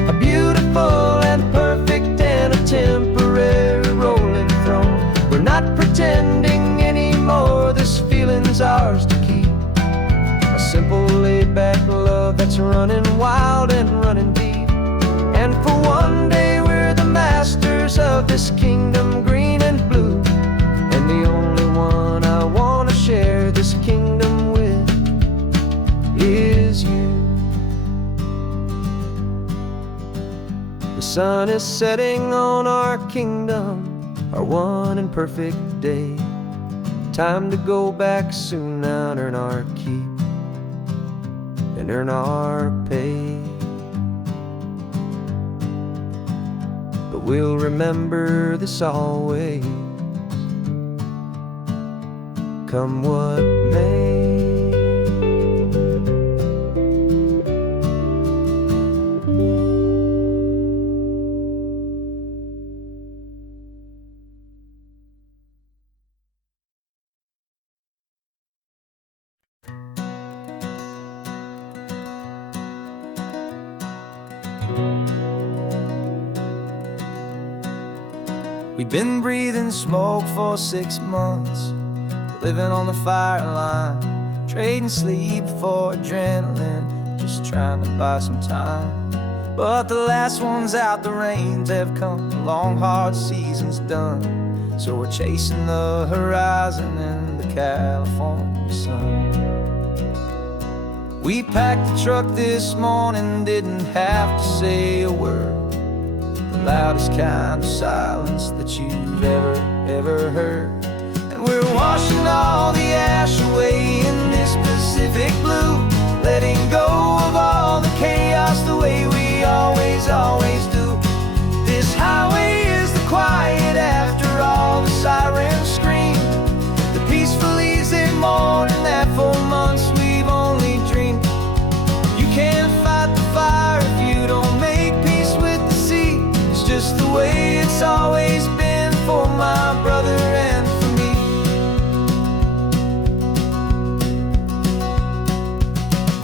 a beautiful and perfect and a temporary rolling throne. We're not pretending anymore, this feeling's ours to keep, a simple laid-back love that's running wild and running deep. And for of this kingdom, green and blue, and the only one I want to share this kingdom with is you. The sun is setting on our kingdom, our one and perfect day. Time to go back soon now and earn our keep and earn our pay. But we'll remember this always, come what may. We've been breathing smoke for 6 months, living on the fire line, trading sleep for adrenaline, just trying to buy some time. But the last one's out, the rains have come, the long hard season's done. So we're chasing the horizon in the California sun. We packed the truck this morning, didn't have to say a word. The loudest kind of silence that you've ever heard. And we're washing all the ash away in this Pacific blue, letting go of all the chaos the way we always do. This highway is the quiet after all the sirens scream, the peaceful easy morning that for months we've only dreamed. You can't fight the fire if you don't make peace with the sea. It's just the way it's always been for my brother and for me.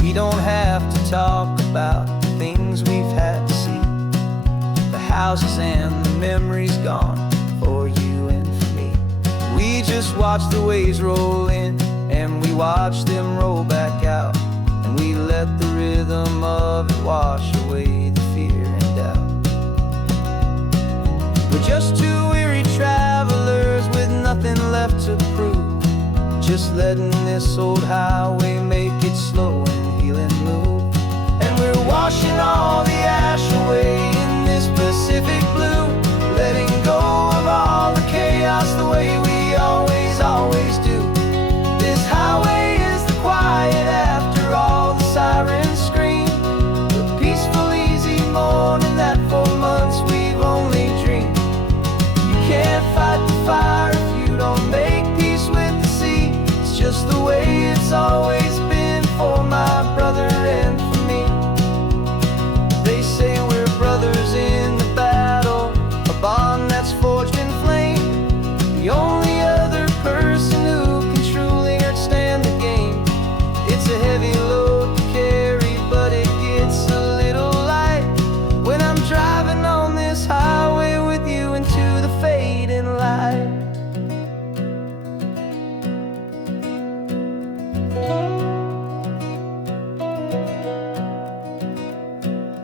We don't have to talk about the things we've had to see, the houses and the memories gone for you and for me. We just watch the waves roll in and we watch them roll back out, and we let the rhythm of it wash away the fear and doubt. We're just two weary travelers with nothing left to prove, just letting this old highway make it slow and healing move. And we're washing all the ash away in this Pacific blue, letting go of all the chaos the way we always do. This highway is the quiet after all the sirens scream, the peaceful easy morning that for months we've only dreamed. You can't fight the fire if you don't make peace with the sea. It's just the way it's always been for my brother and for me. They say we're brothers in the battle, a bond that's forged in flame. The only other person who can truly understand the game. It's a heavy load to carry, but it gets a little light when I'm driving on this highway with you into the fading light.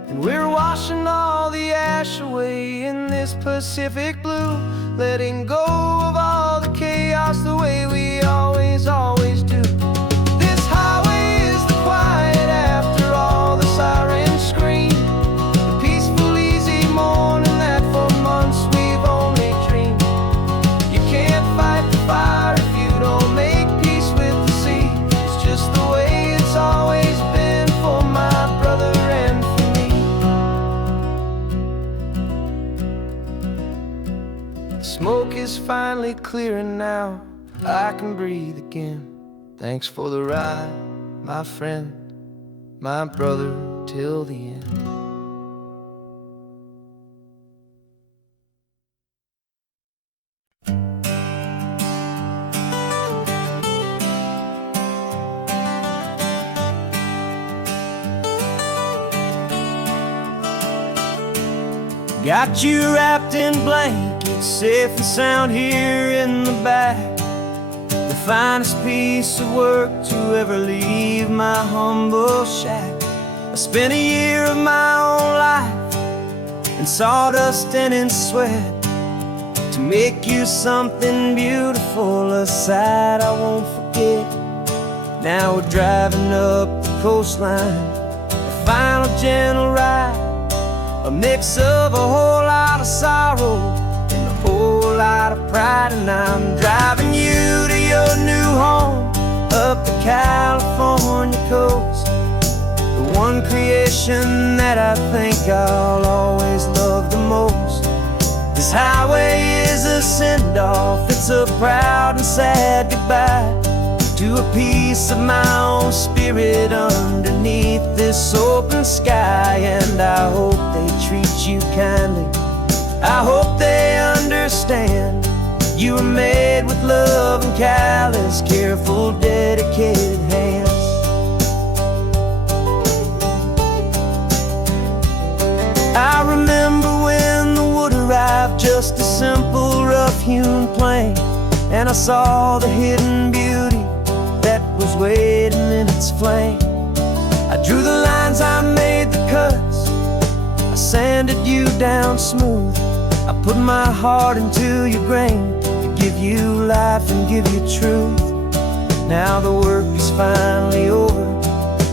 And we're washing all the ash away in this Pacific blue, letting go of all the chaos the way we always do. This highway is the quiet after all the sirens scream, the peaceful easy morning that for months we've only dreamed. You can't fight the fire if you don't make peace with the sea. It's just the way it's always been for my brother and for me. The smoke is finally clearing now, I can breathe again. Thanks for the ride, my friend, my brother, till the end. Got you wrapped in blankets, safe and sound here in the back. The finest piece of work to ever leave my humble shack. I spent a year of my own life in sawdust and in sweat, make you something beautiful, a sight I won't forget. Now we're driving up the coastline, a final gentle ride, a mix of a whole lot of sorrow and a whole lot of pride. And I'm driving you to your new home up the California coast, the one creation that I think I'll always love the most. This highway is a send-off, it's a proud and sad goodbye to a piece of my own spirit underneath this open sky. And I hope they treat you kindly, I hope they understand you were made with love and callous, careful, dedicated hands. I remember when the wood arrived, just a simple rough-hewn plank, and I saw the hidden beauty that was waiting in its flame. I drew the lines, I made the cuts, I sanded you down smooth. I put my heart into your grain to give you life and give you truth. Now the work is finally over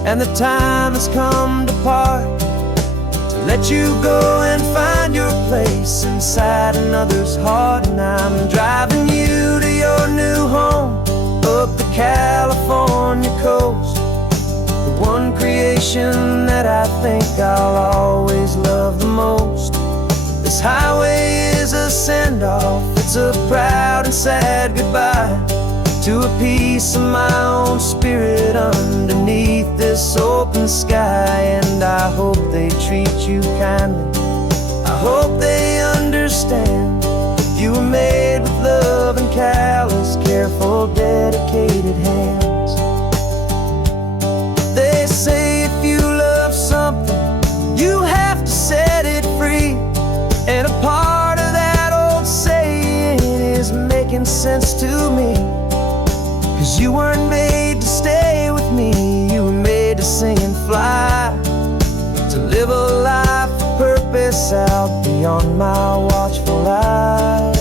and the time has come to part, to let you go and find your place inside another's heart. And I'm driving you to your new home up the California coast, the one creation that I think I'll always love the most. This highway is a send-off, it's a proud and sad goodbye to a piece of my own spirit underneath this open sky. And I hope they treat you kindly, I hope they understand you were made with love and callous, careful, dedicated hands. They say if you love something, you have to set it free. And a part of that old saying is making sense to me, 'cause you weren't made to stay with me, you were made to sing and fly, to live a life of purpose out beyond my watchful eye.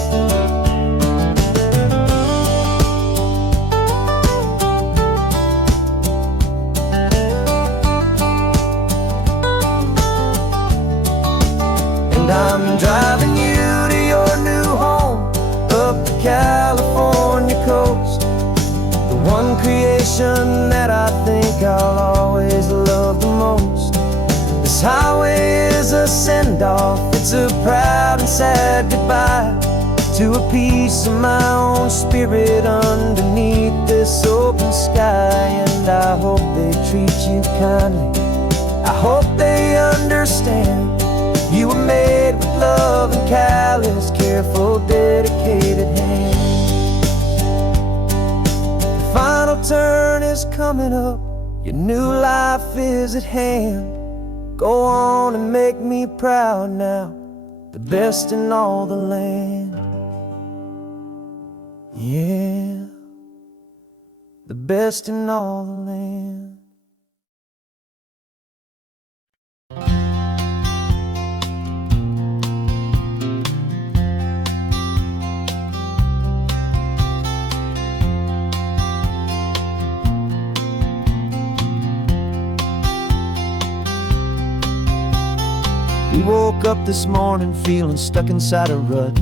And I'm driving you to your new home up the California coast, the one creation that I think I'll always love the most. This highway is a send-off, it's a proud and sad goodbye to a piece of my own spirit underneath this open sky. And I hope they treat you kindly, I hope they understand you were made with love and callous, careful, dedicated hands. The final turn is coming up, your new life is at hand. Go on and make me proud now, the best in all the land. Yeah, the best in all the land. We woke up this morning feeling stuck inside a rut.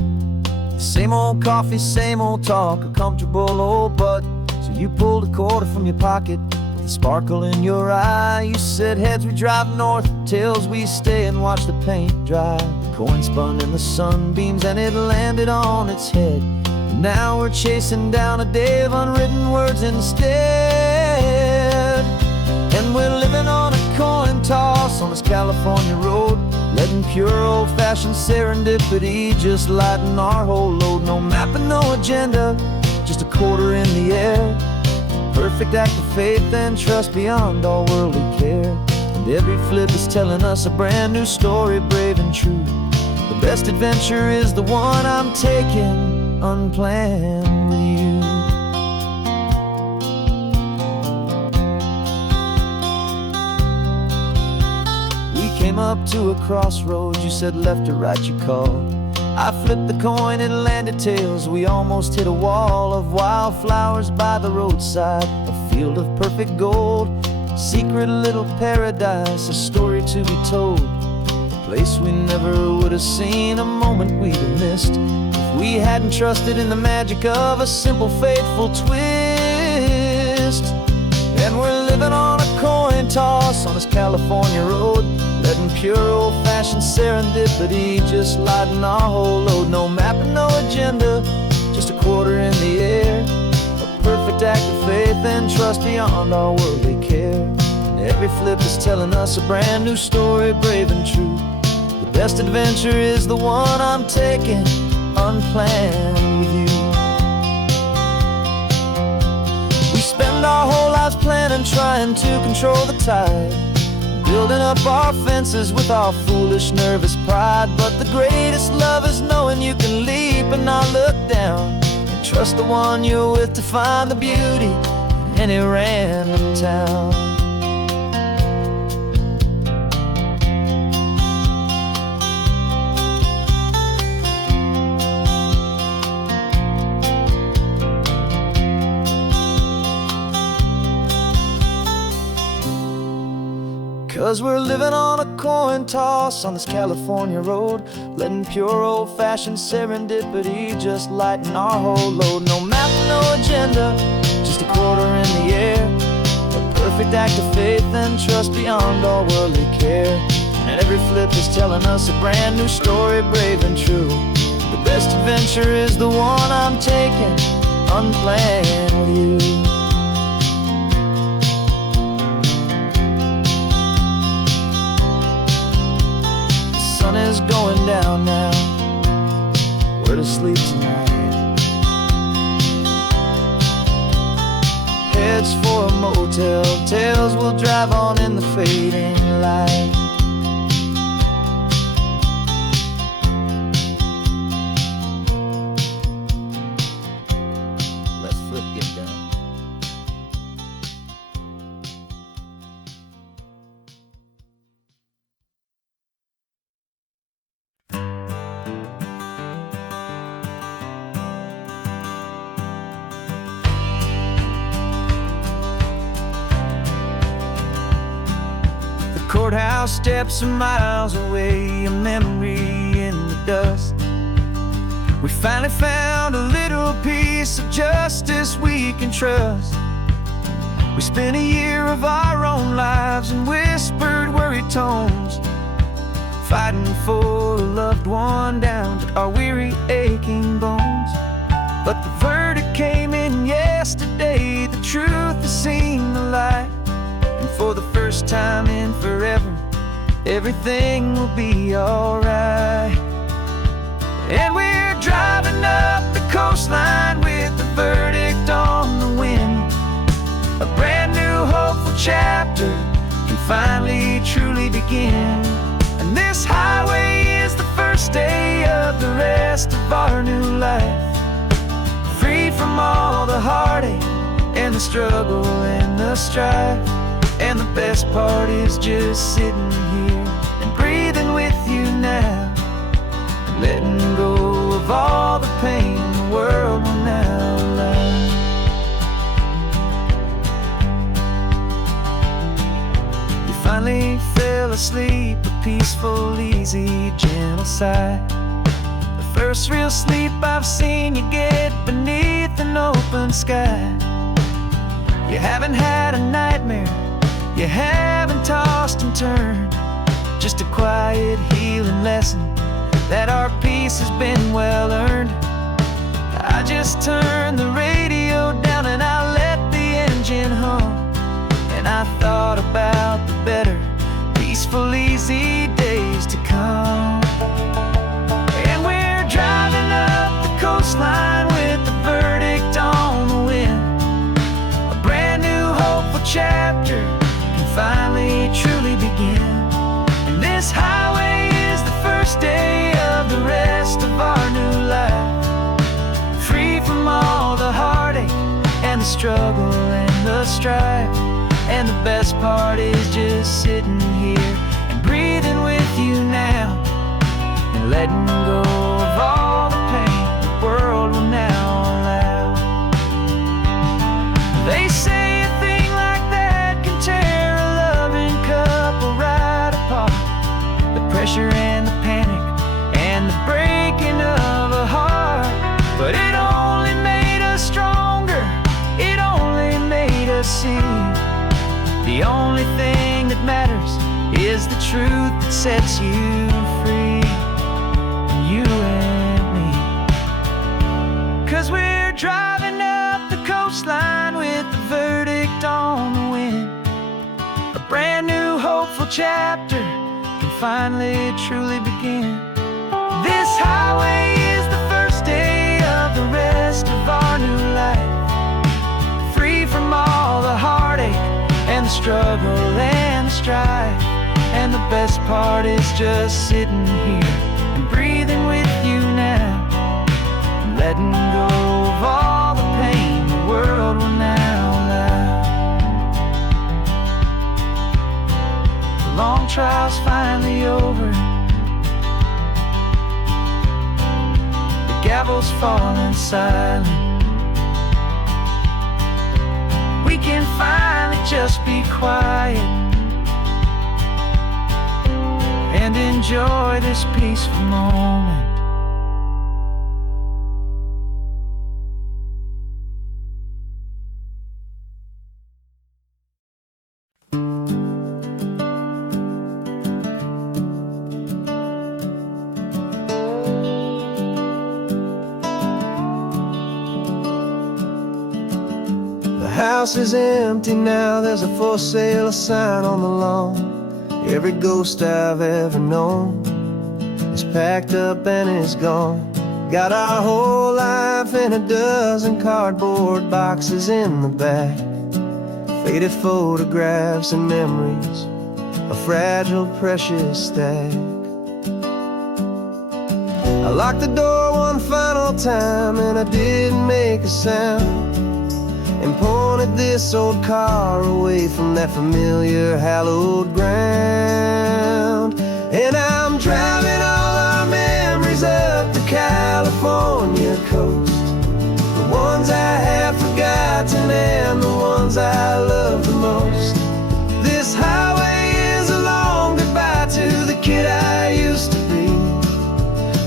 Same old coffee, same old talk, a comfortable old butt. So you pulled a quarter from your pocket with a sparkle in your eye. You said heads we drive north, tails we stay and watch the paint dry. The coin spun in the sunbeams and it landed on its head. And now we're chasing down a day of unwritten words instead. And we're living on a coin toss on this California road, letting pure old-fashioned serendipity just lighten our whole load. No map and no agenda, just a quarter in the air. Perfect act of faith and trust beyond all worldly care. And every flip is telling us a brand new story, brave and true. The best adventure is the one I'm taking unplanned with you. Came up to a crossroads, you said left or right you called. I flipped the coin, it landed tails. We almost hit a wall of wildflowers by the roadside, a field of perfect gold, secret little paradise, a story to be told, a place we never would have seen, a moment we'd have missed if we hadn't trusted in the magic of a simple, faithful twist. And we're living on a coin toss on this California road, letting pure old-fashioned serendipity just lighten our whole load. No map and no agenda, just a quarter in the air, a perfect act of faith and trust beyond our worldly care. And every flip is telling us a brand new story, brave and true. The best adventure is the one I'm taking, unplanned with you. We spend our whole lives planning, trying to control the tide, building up our fences with our foolish, nervous pride. But the greatest love is knowing you can leap and not look down, and trust the one you're with to find the beauty in any random town. 'Cause we're living on a coin toss on this California road, letting pure old-fashioned serendipity just lighten our whole load. No map, no agenda, just a quarter in the air, a perfect act of faith and trust beyond all worldly care. And every flip is telling us a brand new story, brave and true. The best adventure is the one I'm taking, unplanned with you. The sun is going down now, we're to sleep tonight. Heads for a motel, tails will drive on in the fading light. Let's flip, get down. Courthouse steps are miles away, a memory in the dust. We finally found a little piece of justice we can trust. We spent a year of our own lives in whispered, worried tones, fighting for a loved one down to our weary, aching bones. But the verdict came in yesterday, the truth has seen the light. And for the first time in forever, everything will be alright. And we're driving up the coastline with the verdict on the wind. A brand new hopeful chapter can finally truly begin. And this highway is the first day of the rest of our new life, freed from all the heartache and the struggle and the strife. And the best part is just sitting here and breathing with you now, and letting go of all the pain the world will now allow. You finally fell asleep, a peaceful, easy, gentle sigh. The first real sleep I've seen you get beneath an open sky. You haven't had a nightmare, you haven't tossed and turned, just a quiet healing lesson that our peace has been well earned. I just turned the radio down and I let the engine hum, and I thought about the better, peaceful, easy days to come. And we're driving up the coastline with the verdict on the wind. A brand new hopeful chapter finally truly begin. And this highway is the first day of the rest of our new life, free from all the heartache and the struggle and the strife. And the best part is just sitting here and breathing with you now, and letting go of of all the pain the world will now allow. They say a thing like that can tear a loving couple right apart. The pressure and the panic and the breaking of a heart. But it only made us stronger, it only made us see the only thing that matters is the truth that sets you free. You and me. 'Cause we're driving up the coastline with the verdict on the wind. A brand new hopeful chapter can finally truly begin. This highway is the first day of the rest of our new life. Free from all the heartache and the struggle and the strife. And the best part is just sitting here and breathing with you now, and letting go of all the pain the world will now allow. The long trial's finally over, the gavel's falling silent. We can finally just be quiet and enjoy this peaceful moment. The house is empty now, there's a for sale sign on the lawn. Every ghost I've ever known is packed up and is gone. Got our whole life in a dozen cardboard boxes in the back. Faded photographs and memories, a fragile, precious stack. I locked the door one final time and I didn't make a sound, and pointed this old car away from that familiar hallowed ground. And I'm driving all our memories up the California coast, the ones I have forgotten and the ones I love the most. This highway is a long goodbye to the kid I used to be.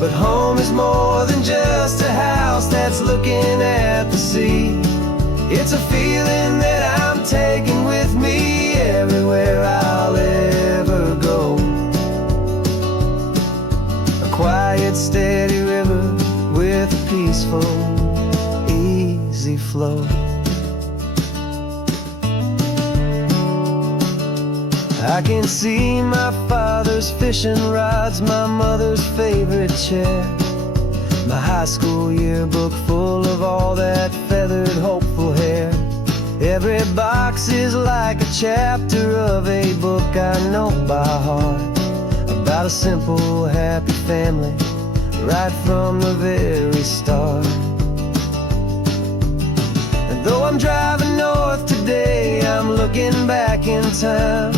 But home is more than just a house that's looking at the sea. It's a feeling that I'm taking with me everywhere I'll ever go. A quiet, steady river with a peaceful, easy flow. I can see my father's fishing rods, my mother's favorite chair, my high school yearbook full of all that feathered, hopeful hair. Every box is like a chapter of a book I know by heart, about a simple, happy family right from the very start. And though I'm driving north today, I'm looking back in time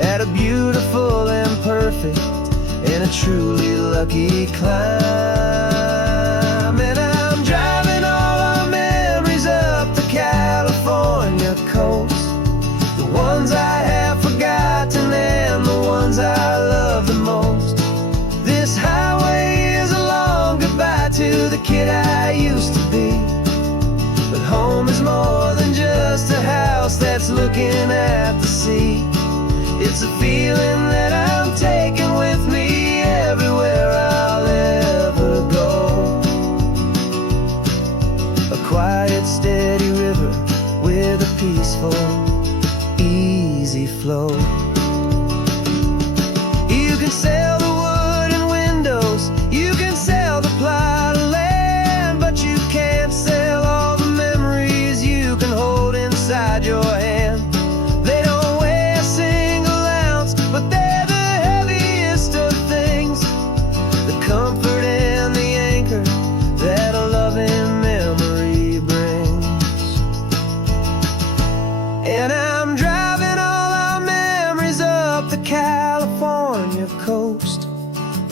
at a beautiful and perfect and a truly lucky climb. And I'm driving all our memories up the California coast, the ones I have forgotten and the ones I love the most. This highway is a long goodbye to the kid I used to be. But home is more than just a house that's looking at the sea. It's a feeling that I'm taking with me everywhere I'll ever go. A quiet, steady river with a peaceful, easy flow. You can sell the wood and windows, you can sell the plot of land, but you can't sell all the memories you can hold inside your hand. They don't weigh a single ounce, but they're the heaviest of things, the comfort and the anchor that a loving memory brings. And I'm driving all our memories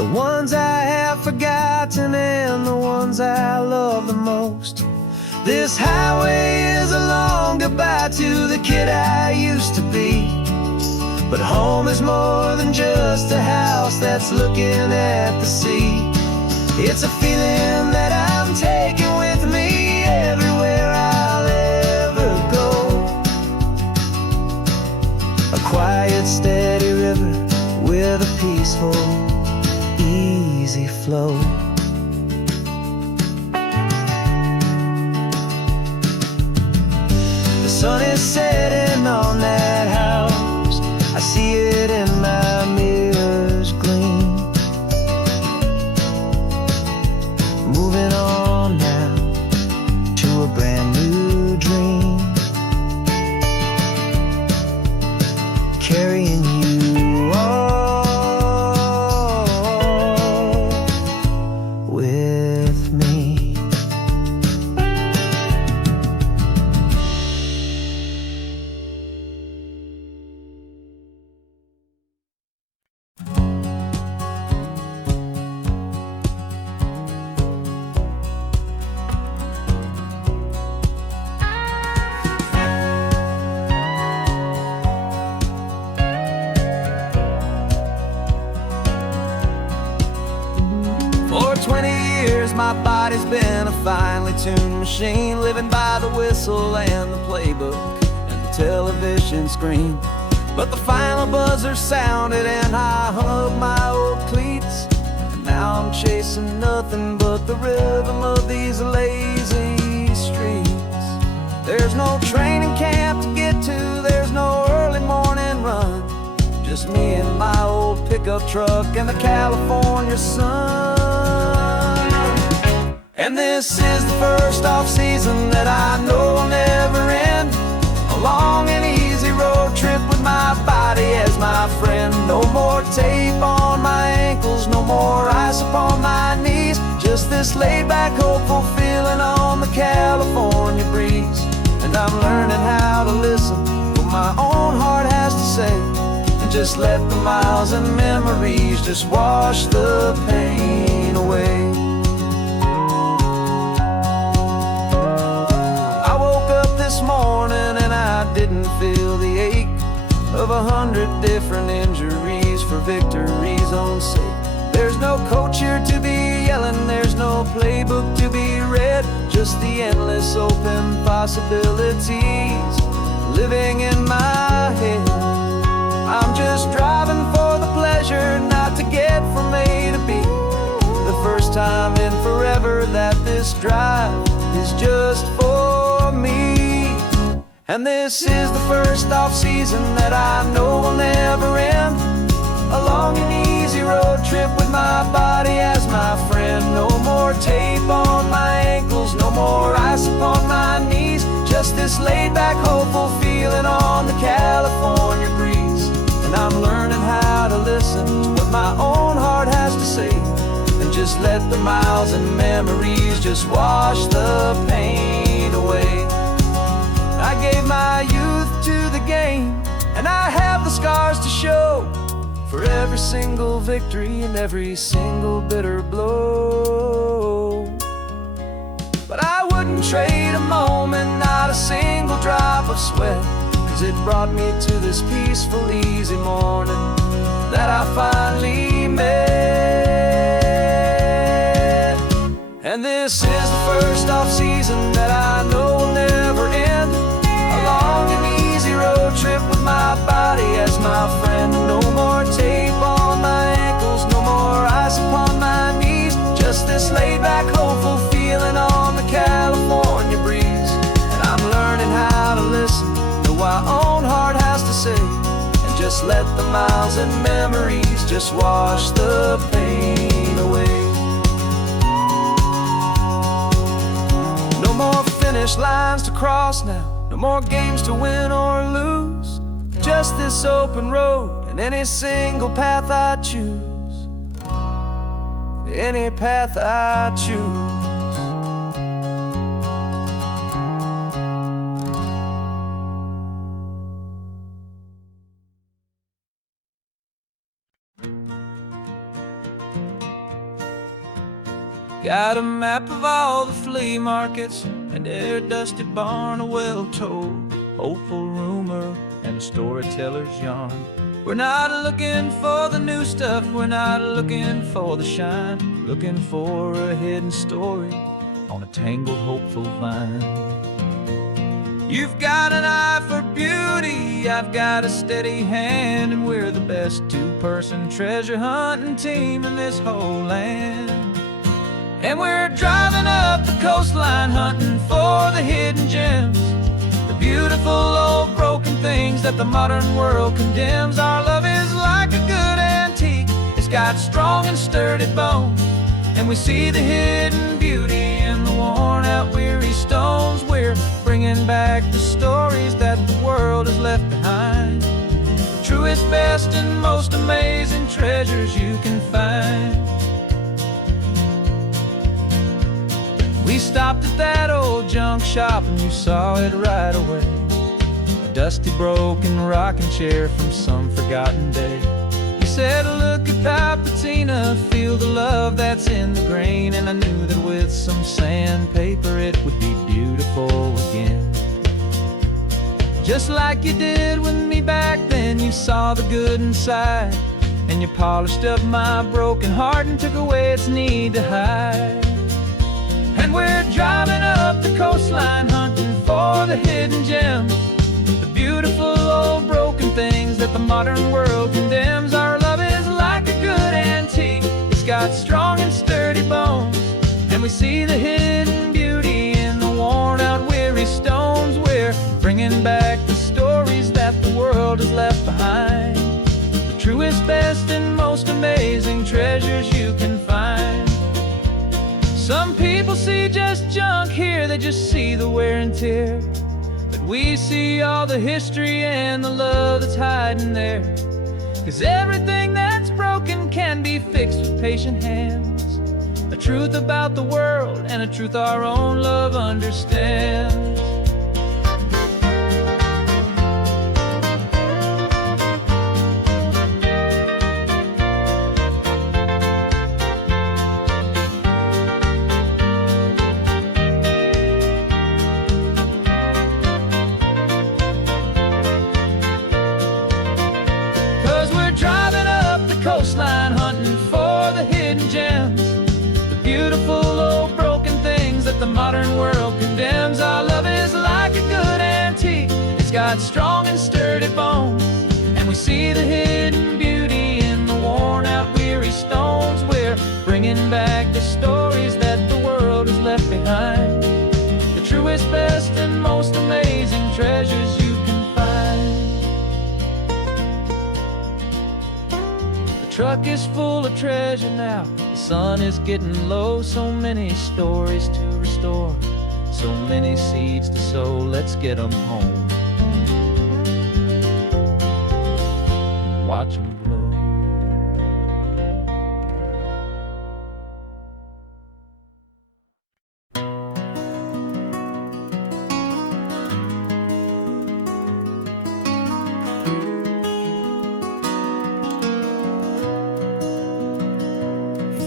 the ones I have forgotten and the ones I love the most. This highway is a long goodbye to the kid I used to be. But home is more than just a house that's looking at the sea. It's a feeling that I'm taking with me everywhere I'll ever go. A quiet, steady river with a peaceful, easy flow. The sun is setting on that house. I see it in my mirror's gleam. Moving on now to a brand new dream. Carrying you all with me. For 20 years my body's been a finely tuned machine, living by the whistle and the playbook and the television screen. But the final buzzer sounded and I hung up my old cleats, and now I'm chasing nothing but the rhythm of these lazy streets. There's no training camp to get to, there's no early morning run, just me and my old pickup truck and the California sun. And this is the first off-season that I know will never end. A long and easy road trip with my body as my friend. No more tape on my ankles, no more ice upon my knees. Just this laid-back, hopeful feeling on the California breeze. And I'm learning how to listen to what my own heart has to say, and just let the miles and memories just wash the pain away. I woke up this morning and I didn't feel the ache of 100 different injuries for victory's own sake. There's no coach here to be yelling, there's no playbook to be read, just the endless open possibilities living in my head. I'm just driving for the pleasure, not to get from A to B. The first time in forever that this drive is just for me. And this is the first off-season that I know will never end. A long and easy road trip with my body as my friend. No more tape on my ankles, no more ice upon my knees. Just this laid-back, hopeful feeling on the California breeze. And I'm learning how to listen to what my own heart has to say, and just let the miles and memories just wash the pain away. I gave my youth to the game, and I have the scars to show for every single victory and every single bitter blow. But I wouldn't trade a moment, not a single drop of sweat, 'cause it brought me to this peaceful, easy morning that I finally met. And this is the first off-season that I know will never end. A long and easy road trip with my body as my friend. No more tape on my ankles, no more ice upon my knees. Just this laid-back, hopeful feeling on the California breeze. And I'm learning how to listen to what my own heart has to say, and just let the miles and memories just wash the pain away. No more finish lines to cross now, no more games to win or lose. Just this open road and any single path I choose. Any path I choose. Got a map of all the flea markets and every dusty barn, a well-told hopeful rumor and a storyteller's yarn. We're not looking for the new stuff, we're not looking for the shine, looking for a hidden story on a tangled hopeful vine. You've got an eye for beauty, I've got a steady hand, and we're the best two-person treasure hunting team in this whole land. And we're driving up the coastline hunting for the hidden gems, the beautiful old broken things that the modern world condemns. Our love is like a good antique, it's got strong and sturdy bones, and we see the hidden beauty in the worn out weary stones. We're bringing back the stories that the world has left behind, the truest, best, and most amazing treasures you can find. We stopped at that old junk shop and you saw it right away, a dusty broken rocking chair from some forgotten day. You said, look at that patina, feel the love that's in the grain, and I knew that with some sandpaper it would be beautiful again. Just like you did with me back then, you saw the good inside, and you polished up my broken heart and took away its need to hide. And we're driving up the coastline hunting for the hidden gems, the beautiful old broken things that the modern world condemns. Our love is like a good antique, it's got strong and sturdy bones, and we see the hidden beauty in the worn out weary stones. We're bringing back the stories that the world has left behind, the truest, best, and most amazing treasures you can find. Some people see just junk here, they just see the wear and tear, but we see all the history and the love that's hiding there. 'Cause everything that's broken can be fixed with patient hands, a truth about the world and a truth our own love understands. 'Cause we're driving up the coastline hunting for the hidden gems, the beautiful old broken things that the modern world condemns. Our love is like a good antique, it's got strong and sturdy bones, and we see the hidden beauty in the worn out weary stones. We're bringing back the stories that the world has left behind, the truest, best, and most amazing treasures you can find. The truck is full of treasure now, the sun is getting low, so many stories to restore, so many seeds to sow. Let's get them home, watch them blow.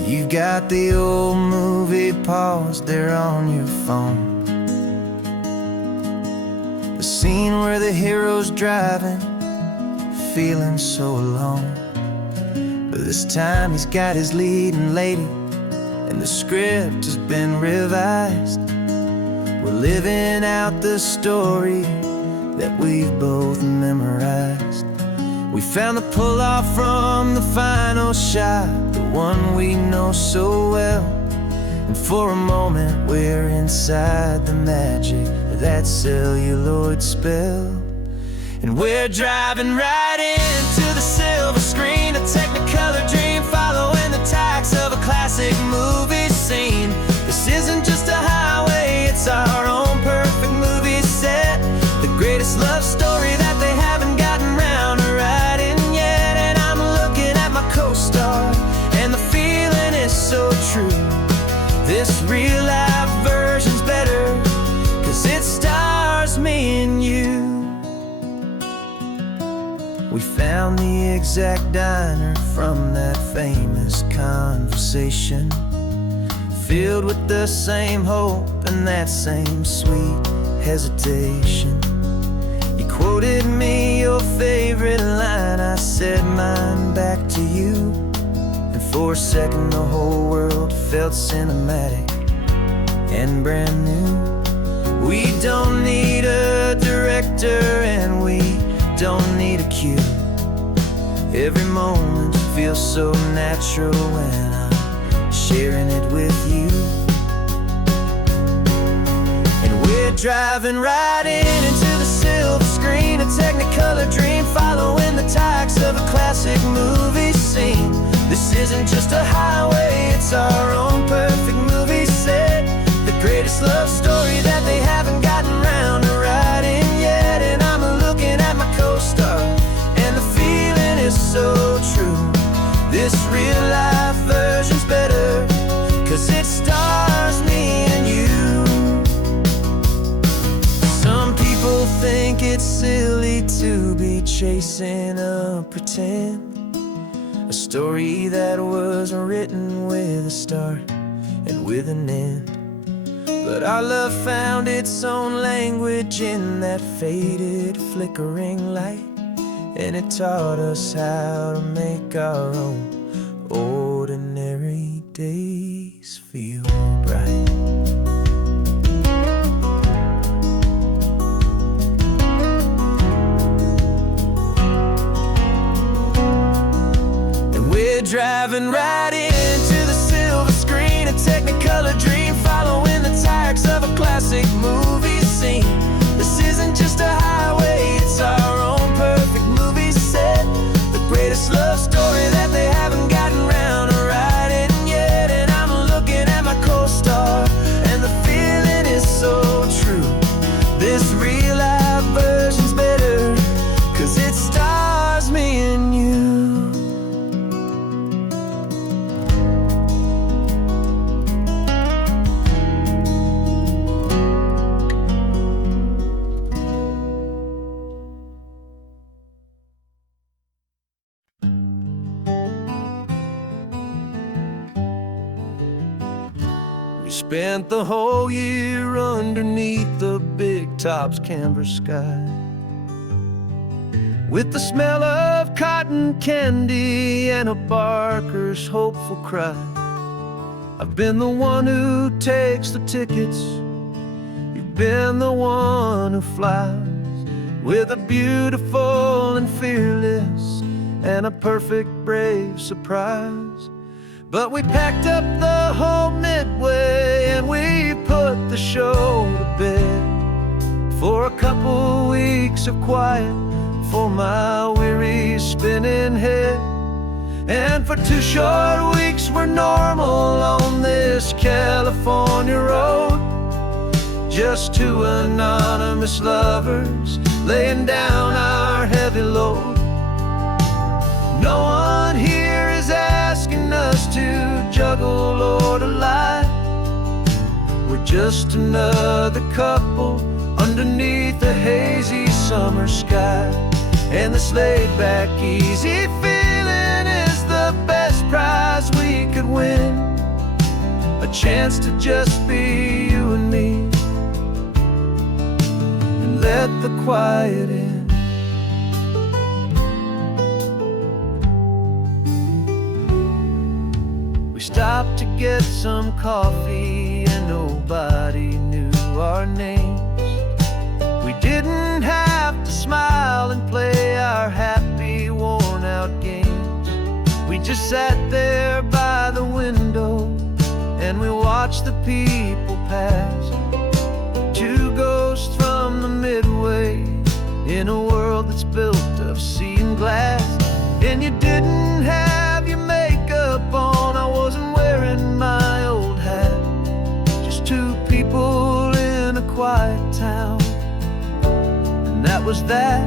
You've got the old movie paused there on your phone, the scene where the hero's driving, feeling so alone. But this time he's got his leading lady, and the script has been revised. We're living out the story that we've both memorized. We found the pull-off from the final shot, the one we know so well, and for a moment we're inside the magic of that celluloid spell. And we're driving right into the silver screen, a Technicolor dream, following the tacks of a classic movie scene. This isn't just a highway, it's our own perfect movie set, the greatest love story that they haven't gotten round to writing yet. And I'm looking at my co-star, and the feeling is so true. This real life version's better, 'cause it stars me and you. We found the exact diner from that famous conversation, filled with the same hope and that same sweet hesitation. You quoted me your favorite line, I said mine back to you, and for a second the whole world felt cinematic and brand new. We don't need a director and we don't need a cue. Every moment feels so natural when I'm sharing it with you. And we're driving right into the silver screen, a Technicolor dream, following the tacks of a classic movie scene. This isn't just a highway, it's our own perfect movie set, the greatest love story that they haven't gotten round to writing yet. And I'm looking at my co-star, and the feeling is so true. This real life version's better, 'cause it stars me and you. Some people think it's silly to be chasing a pretend, a story that was written with a start and with an end. But our love found its own language in that faded, flickering light, and it taught us how to make our own ordinary days feel bright. And we're driving right into the silver screen, a Technicolor dream, following the tacks of a classic movie scene. This isn't just a highway, it's our own perfect movie set, the greatest love story that they haven't gotten round to writing yet. And I'm looking at my co-star, and the feeling is so true. This real life version's better, 'cause it stars me and you. We spent the whole year underneath the big top's canvas sky, with the smell of cotton candy and a barker's hopeful cry. I've been the one who takes the tickets, you've been the one who flies, with a beautiful and fearless and a perfect brave surprise. But we packed up the whole Midway and we put the show to bed, for a couple weeks of quiet for my weary spinning head. And for 2 short weeks we're normal on this California road, just 2 anonymous lovers laying down our heavy load. No one here is asking us to juggle or to lie. We're just another couple underneath a hazy summer sky. And this laid-back, easy feeling is the best prize we could win, a chance to just be you and me, and let the quiet in. We stopped to get some coffee and nobody knew our names. We didn't have to smile and play our happy, worn-out games. We just sat there by the window and we watched the people pass, 2 ghosts from the Midway in a world that's built of sea and glass. And you didn't have your makeup on, I wasn't wearing my old hat, just 2 people in a quiet town, and that was that.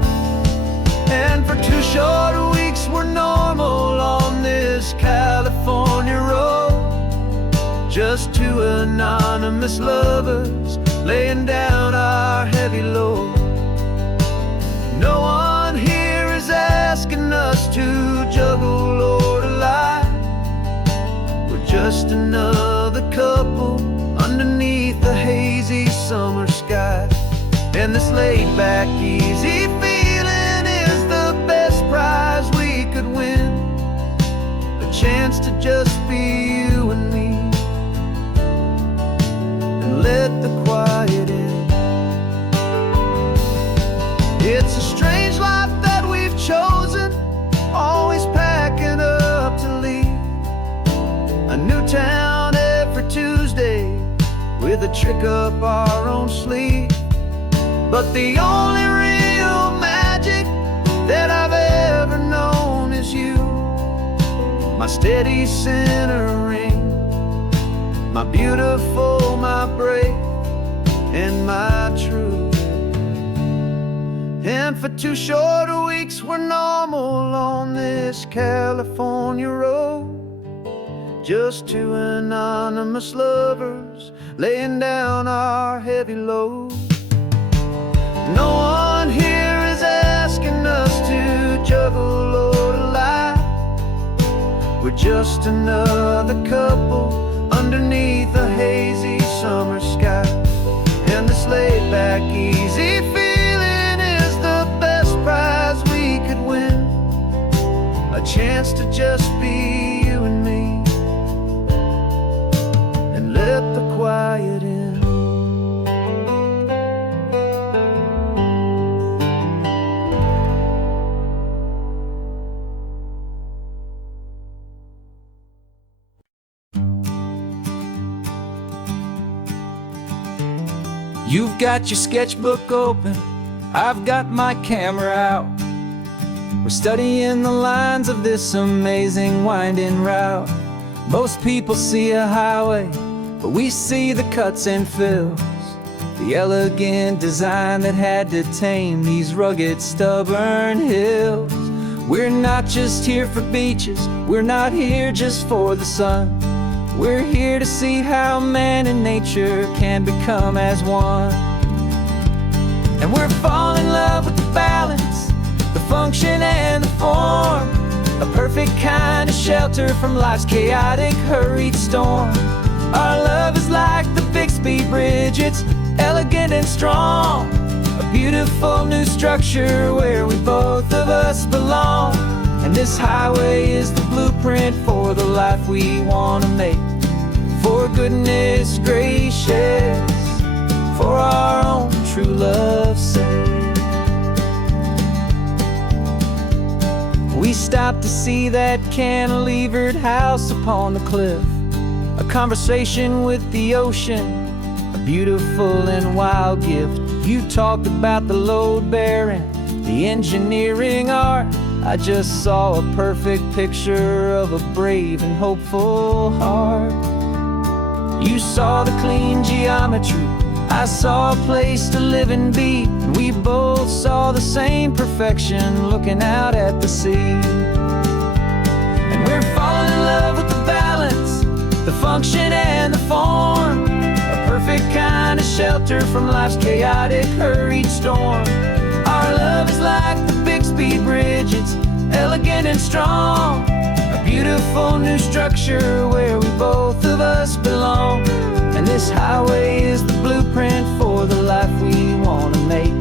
And for 2 short weeks we're normal on this California road, just 2 anonymous lovers laying down our heavy load. No one here is asking us to juggle or to lie. We're just another couple summer sky. And this laid-back, easy feeling is the best prize we could win. A chance to just be you and me, and let the quiet in. It's a strange life that we've chosen, always packing up to leave. A new town every Tuesday, with a trick up our own sleeve. But the only real magic that I've ever known is you, my steady centering, my beautiful, my brave, and my true. And for 2 short weeks we're normal on this California road, just 2 anonymous lovers laying down our heavy load. No one here is asking us to juggle or to lie. We're just another couple underneath a hazy summer sky. And this laid-back, easy feeling is the best prize we could win. A chance to just be you and me, and let the quiet in. You've got your sketchbook open, I've got my camera out. We're studying the lines of this amazing winding route. Most people see a highway, but we see the cuts and fills, the elegant design that had to tame these rugged, stubborn hills. We're not just here for beaches, we're not here just for the sun. We're here to see how man and nature can become as one. And we're falling in love with the balance, the function and the form, a perfect kind of shelter from life's chaotic, hurried storm. Our love is like the Bixby Bridge, it's elegant and strong, a beautiful new structure where we both of us belong. And this highway is the blueprint for the life we want to make. For goodness gracious, for our own true love's sake. We stopped to see that cantilevered house upon the cliff, a conversation with the ocean, a beautiful and wild gift. You talked about the load bearing, the engineering art. I just saw a perfect picture of a brave and hopeful heart. You saw the clean geometry, I saw a place to live and be, and we both saw the same perfection looking out at the sea. And we're falling in love with the balance, the function and the form, a perfect kind of shelter from life's chaotic, hurried storm. Our love is like the Bixby Bridge, it's elegant and strong, a beautiful new structure where we both of us belong. And this highway is the blueprint for the life we want to make.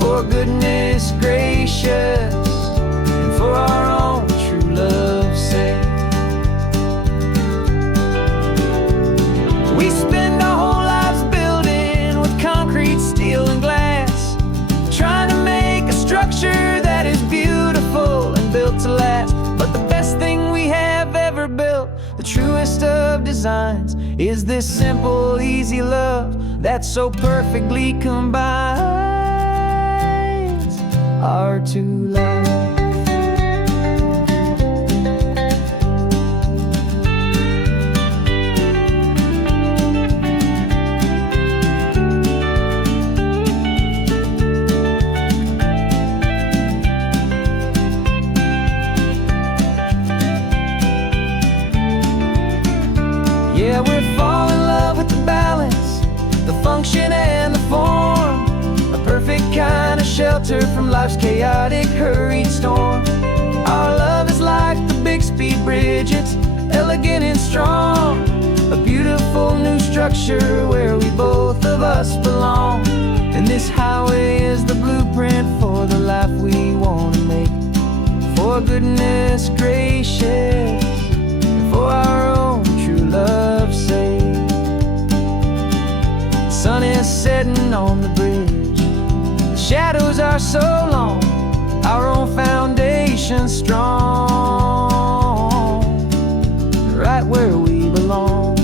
For goodness gracious, and for our own true love's sake. We spend our whole lives building with concrete, steel, and glass, trying to make a structure that is beautiful and built to last. But the best thing we have ever built, the truest of designs, is this simple, easy love that so perfectly combines our two lives. Yeah, we're falling in love with the balance, the function and the form, a perfect kind of shelter from life's chaotic, hurried storm. Our love is like the Bixby Bridge, it's elegant and strong, a beautiful new structure where we both of us belong. And this highway is the blueprint for the life we want to make. For goodness gracious, and for our own true love's sake. The sun is setting on the bridge, the shadows are so long, our own foundation strong, right where we belong.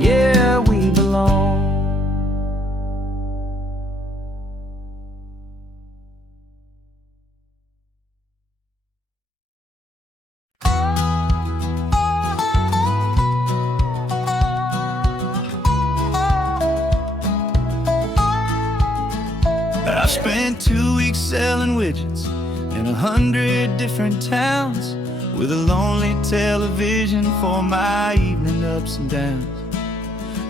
Yeah, we belong. I spent 2 weeks selling widgets in 100 different towns, with a lonely television for my evening ups and downs.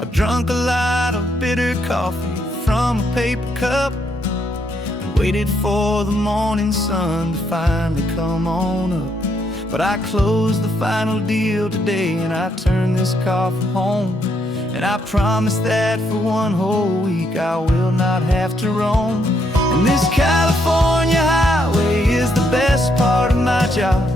I drunk a lot of bitter coffee from a paper cup, and waited for the morning sun to finally come on up. But I closed the final deal today, and I turned this car from home. And I promise that for one whole week I will not have to roam. And this California highway is the best part of my job.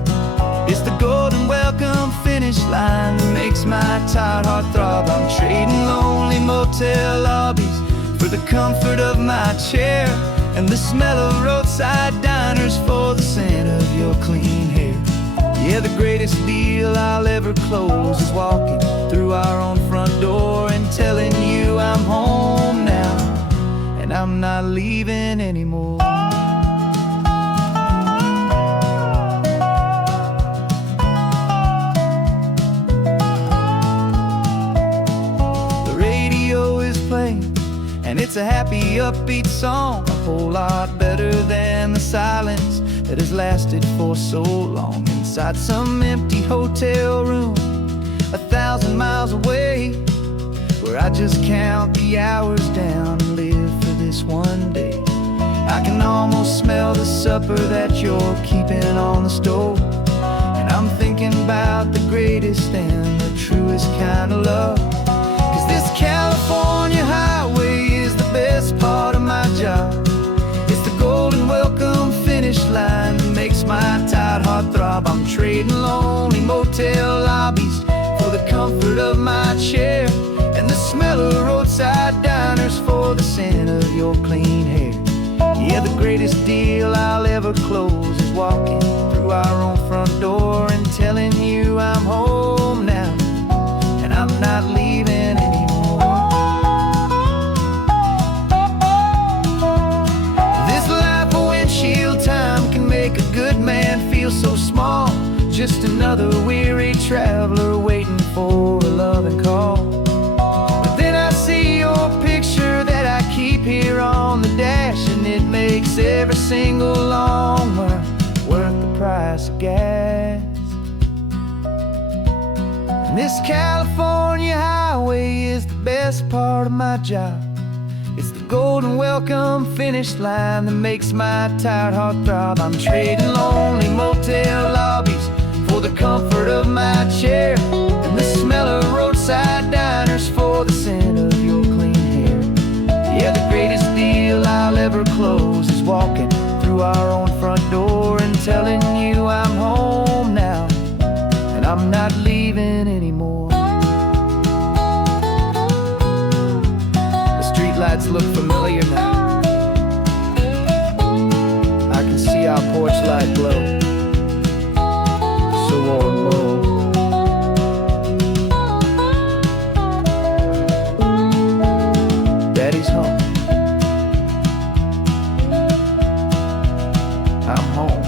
It's the golden welcome finish line that makes my tired heart throb. I'm trading lonely motel lobbies for the comfort of my chair, and the smell of roadside diners for the scent of your clean hair. Yeah, the greatest deal I'll ever close is walking through our own front door and telling you I'm home now, and I'm not leaving anymore. The radio is playing, and it's a happy, upbeat song, a whole lot better than the silence that has lasted for so long. Inside some empty hotel room 1,000 miles away, where I just count the hours down and live for this one day. I can almost smell the supper that you're keeping on the stove, and I'm thinking about the greatest and the truest kind of love. 'Cause this California highway is the best part of my job. It's the golden welcome finish line that makes my tired heart throb. I'm trading lonely motel lobbies for the comfort of my chair, and the smell of roadside diners for the scent of your clean hair. Yeah, the greatest deal I'll ever close is walking through our own front door and telling you I'm home now, and I'm not leaving anymore. This life of windshield time can make a good man feel so small, just another weary traveler waiting for a loving call. But then I see your picture that I keep here on the dash, and it makes every single long mile worth the price of gas. And this California highway is the best part of my job. It's the golden welcome finish line that makes my tired heart throb. I'm trading lonely motel lobbies for the comfort of my chair, and the smell of roadside diners for the scent of your clean hair. Yeah, the greatest deal I'll ever close is walking through our own front door and telling you I'm home now, and I'm not leaving anymore. The streetlights look familiar now. I can see our porch light glow, so warm, low. Daddy's home. I'm home.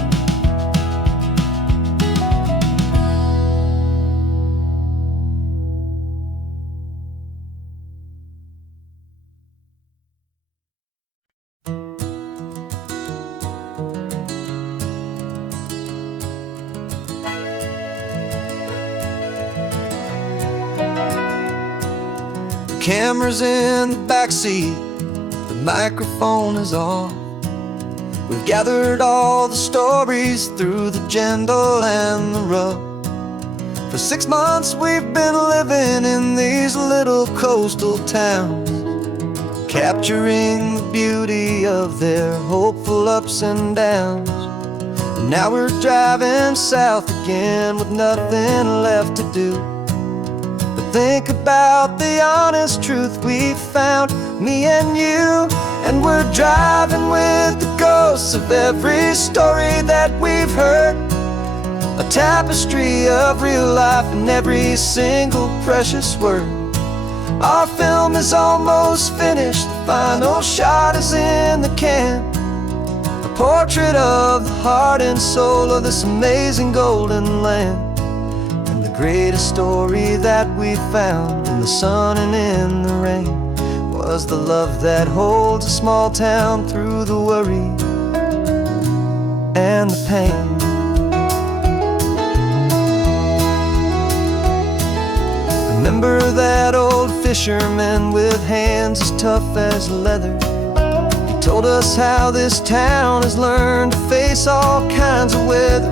Camera's in the backseat, the microphone is on. We've gathered all the stories through the gentle and the rough. For 6 months we've been living in these little coastal towns, capturing the beauty of their hopeful ups and downs. And now we're driving south again with nothing left to do but think about the honest truth we found, me and you. And we're driving with the ghosts of every story that we've heard, a tapestry of real life in every single precious word. Our film is almost finished, the final shot is in the can, a portrait of the heart and soul of this amazing golden land. And the greatest story that we found in the sun and in the rain was the love that holds a small town through the worry and the pain. Remember that old fisherman with hands as tough as leather? He told us how this town has learned to face all kinds of weather.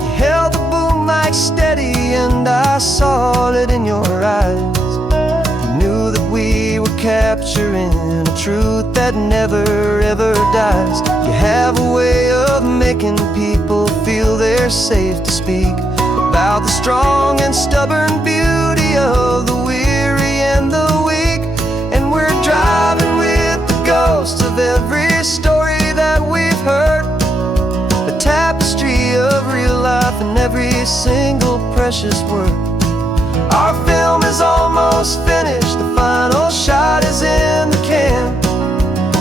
You held the boom mic steady and I saw it in your eyes. You knew that we were capturing a truth that never ever dies. You have a way of making people feel they're safe to speak about the strong and stubborn beauty of the weary and the weak. And we're driving with the ghosts of every story that we've heard, a tapestry of real life in every single precious word. Our film is almost finished, the final shot is in the can,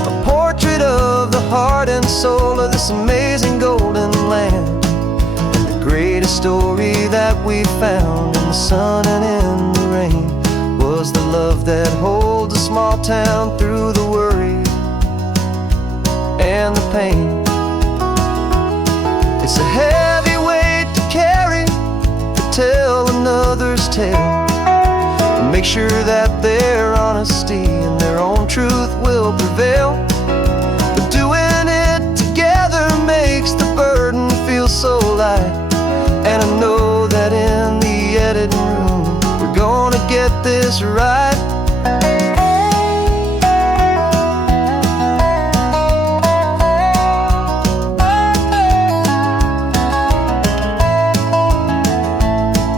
a portrait of the heart and soul of this amazing golden land. Greatest story that we found in the sun and in the rain was the love that holds a small town through the worry and the pain. It's a heavy weight to carry, to tell another's tale, and make sure that their honesty and their own truth will prevail. But doing it together makes the burden feel so light. And I know that in the editing room we're gonna get this right.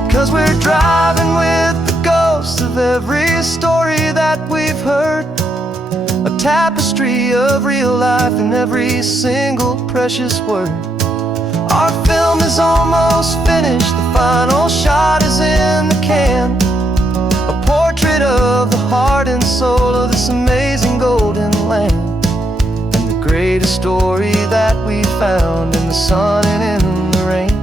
'Cause we're driving with the ghosts of every story that we've heard, a tapestry of real life in every single precious word. Our film is almost finished, the final shot is in the can, a portrait of the heart and soul of this amazing golden land. And the greatest story that we found in the sun and in the rain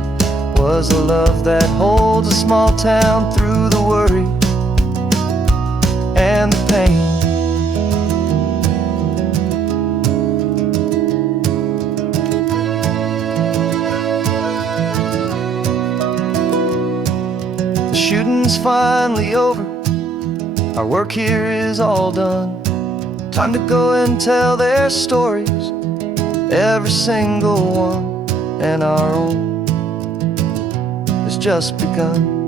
was the love that holds a small town through the worry and the pain. Shooting's finally over, our work here is all done. Time to go and tell their stories, every single one, and our own has just begun.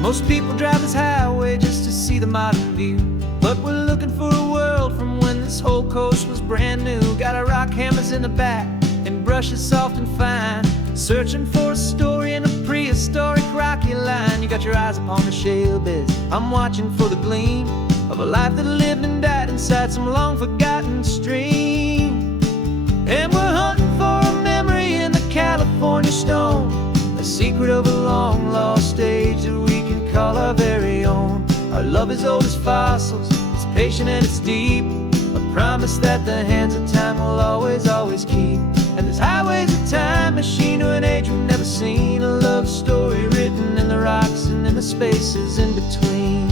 Most people drive this highway just to see the modern view, but we're looking for a world from when this whole coast was brand new. Got our rock hammers in the back and brushes soft and fine, searching for a story in a prehistoric rocky line. You got your eyes upon the shale beds, I'm watching for the gleam of a life that lived and died inside some long forgotten stream. And we're hunting for a memory in the California stone, a secret of a long lost age that we can call our very own. Our love is old as fossils, it's patient and it's deep, a promise that the hands of time will always, always keep. And this highway's a time machine to an age we've never seen, a love story written in the rocks and in the spaces in between.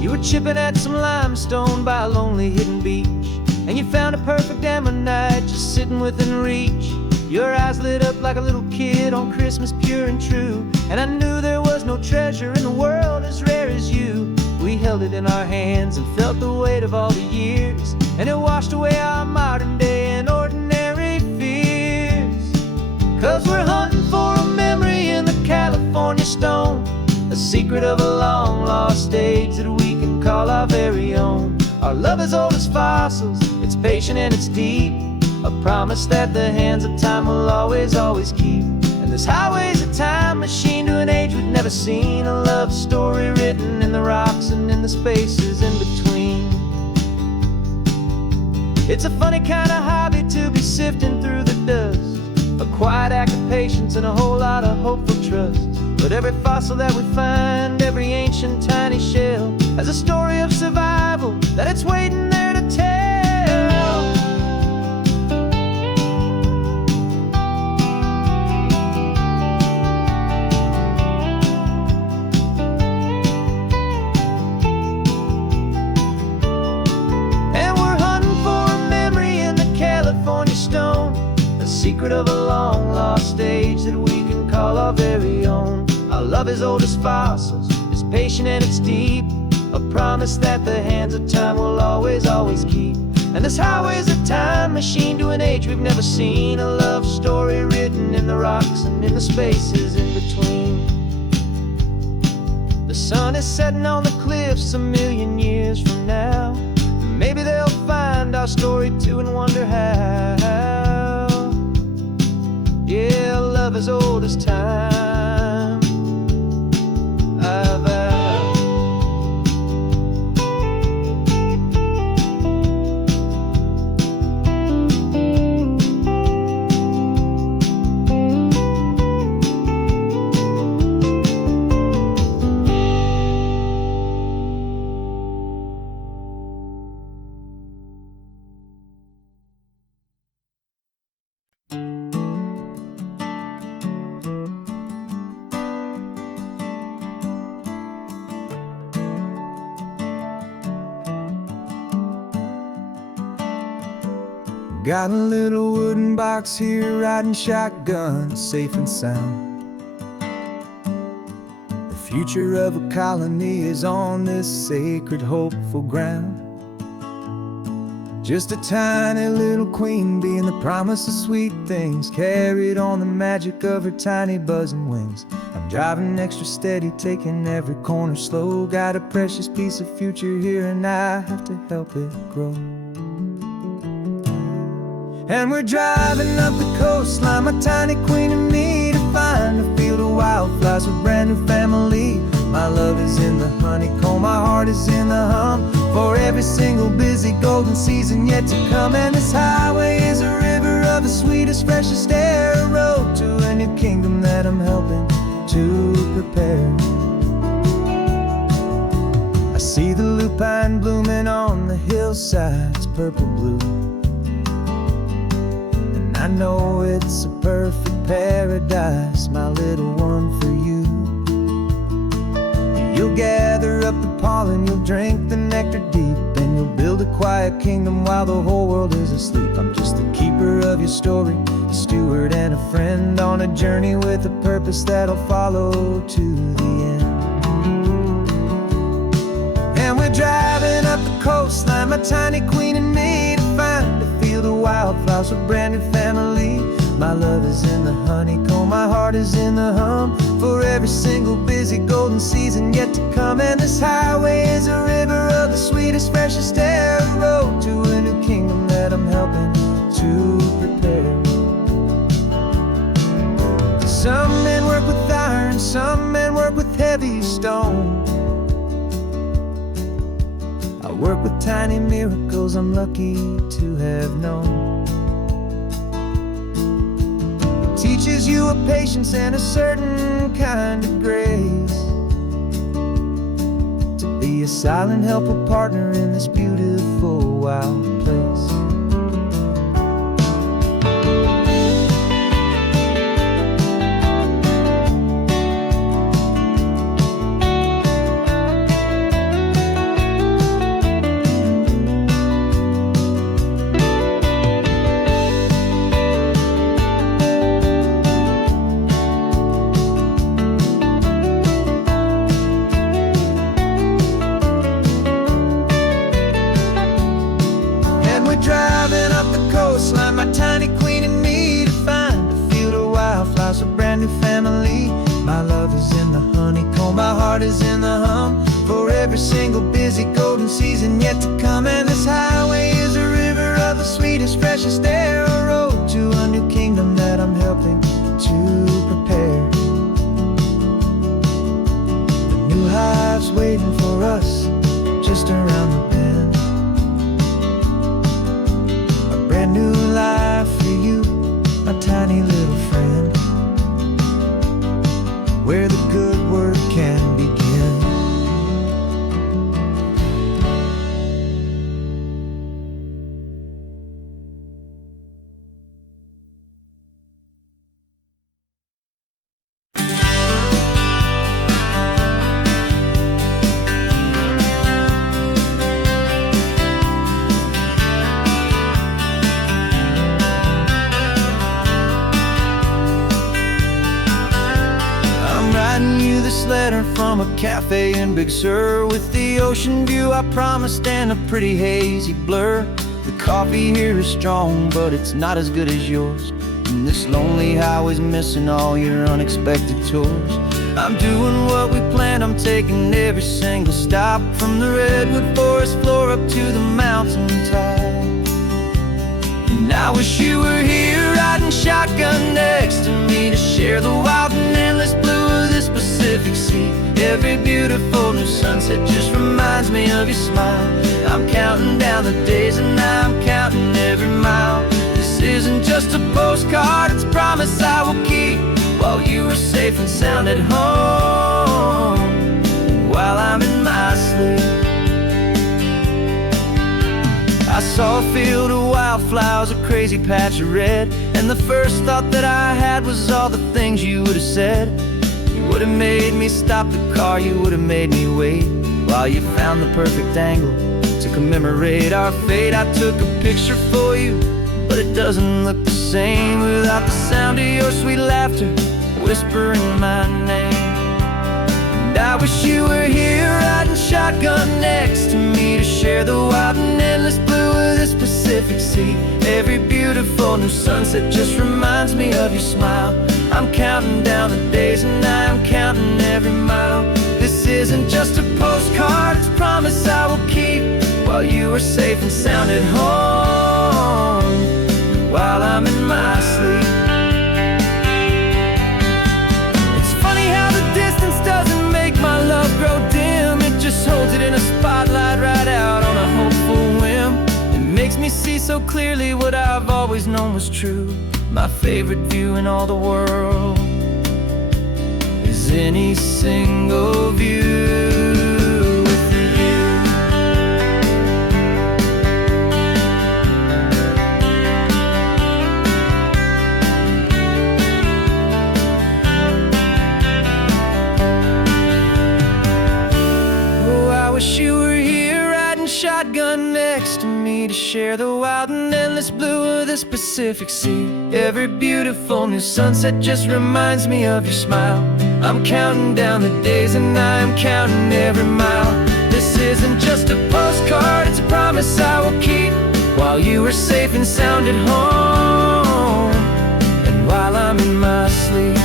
You were chipping at some limestone by a lonely hidden beach, and you found a perfect ammonite just sitting within reach. Your eyes lit up like a little kid on Christmas, pure and true. And I knew there was no treasure in the world as rare as you. We held it in our hands and felt the weight of all the years, and it washed away our modern day and ordinary fears. 'Cause we're hunting for a memory in the California stone, a secret of a long lost age that we can call our very own. Our love is old as fossils, it's patient and it's deep, a promise that the hands of time will always, always keep. And this highway's a time machine to an age we've never seen, a love story written in the rocks and in the spaces in between. It's a funny kind of hobby to be sifting through the dust, a quiet act of patience and a whole lot of hopeful trust. But every fossil that we find, every ancient tiny shell, has a story of survival that it's waiting there to tell. And we're hunting for a memory in the California stone, a secret of a long lost age that we can call our very own. Our love is old as fossils, it's patient and it's deep, a promise that the hands of time will always, always keep. And this highway's a time machine to an age we've never seen, a love story written in the rocks and in the spaces in between. The sun is setting on the cliffs a million years from now, and maybe they'll find our story too and wonder how. Yeah, love is old as time. Got a little wooden box here, riding shotgun, safe and sound. The future of a colony is on this sacred, hopeful ground. Just a tiny little queen bee and the promise of sweet things, carried on the magic of her tiny buzzing wings. I'm driving extra steady, taking every corner slow. Got a precious piece of future here and I have to help it grow. And we're driving up the coastline, my tiny queen and me, to find a field of wildflowers with brand new family. My love is in the honeycomb, my heart is in the hum, for every single busy golden season yet to come. And this highway is a river of the sweetest, freshest air, a road to a new kingdom that I'm helping to prepare. I see the lupine blooming on the hillsides, purple blue, I know it's a perfect paradise, my little one, for you. You'll gather up the pollen, you'll drink the nectar deep, and you'll build a quiet kingdom while the whole world is asleep. I'm just the keeper of your story, a steward and a friend, on a journey with a purpose that'll follow to the end. And we're driving up the coastline, my tiny queen and me, to find a field of wildflowers with brand new family. My love is in the honeycomb, my heart is in the hum, for every single busy golden season yet to come. And this highway is a river of the sweetest, freshest air, a road to a new kingdom that I'm helping to prepare. Some men work with iron, some men work with heavy stone. I work with tiny miracles I'm lucky to have known. It teaches you a patience and a certain kind of grace, to be a silent helper partner in this beautiful wild place. heart is in the hum for every single busy golden season yet to come. And this highway is a river of the sweetest, freshest air, a road to a new kingdom that I'm helping to prepare. The new hive's waiting for us just around the bend. A brand new life for you, my tiny little friend, where the good work can begin. Letter from a cafe in Big Sur, with the ocean view I promised and a pretty hazy blur. The coffee here is strong, but it's not as good as yours, and this lonely highway's missing all your unexpected tours. I'm doing what we planned, I'm taking every single stop, from the redwood forest floor up to the mountain top. And I wish you were here riding shotgun next to me to share the wild and endless blue of this Pacific Sea. Every beautiful new sunset just reminds me of your smile. I'm counting down the days and I'm counting every mile. This isn't just a postcard, it's a promise I will keep, while you are safe and sound at home, while I'm in my sleep. I saw a field of wildflowers, a crazy patch of red, and the first thought that I had was all the things you would have said. You would have made me stop the car, you would have made me wait, while you found the perfect angle to commemorate our fate. I took a picture for you, but it doesn't look the same without the sound of your sweet laughter whispering my name. And I wish you were here riding shotgun next to me to share the wild and endless blue of this Pacific Sea. Every beautiful new sunset just reminds me of your smile. I'm counting down the days and I'm counting every mile. This isn't just a postcard, it's a promise I will keep, while you are safe and sound at home, while I'm in my sleep. It's funny how the distance doesn't make my love grow dim, it just holds it in a spotlight right out on a hopeful whim. It makes me see so clearly what I've always known was true. My favorite view in all the world is any single view with you. Oh, I wish you were here riding shotgun next to me to share the wild and endless blue of this Pacific Sea. Every beautiful new sunset just reminds me of your smile. I'm counting down the days and I'm counting every mile. This isn't just a postcard, it's a promise I will keep, while you are safe and sound at home, and while I'm in my sleep.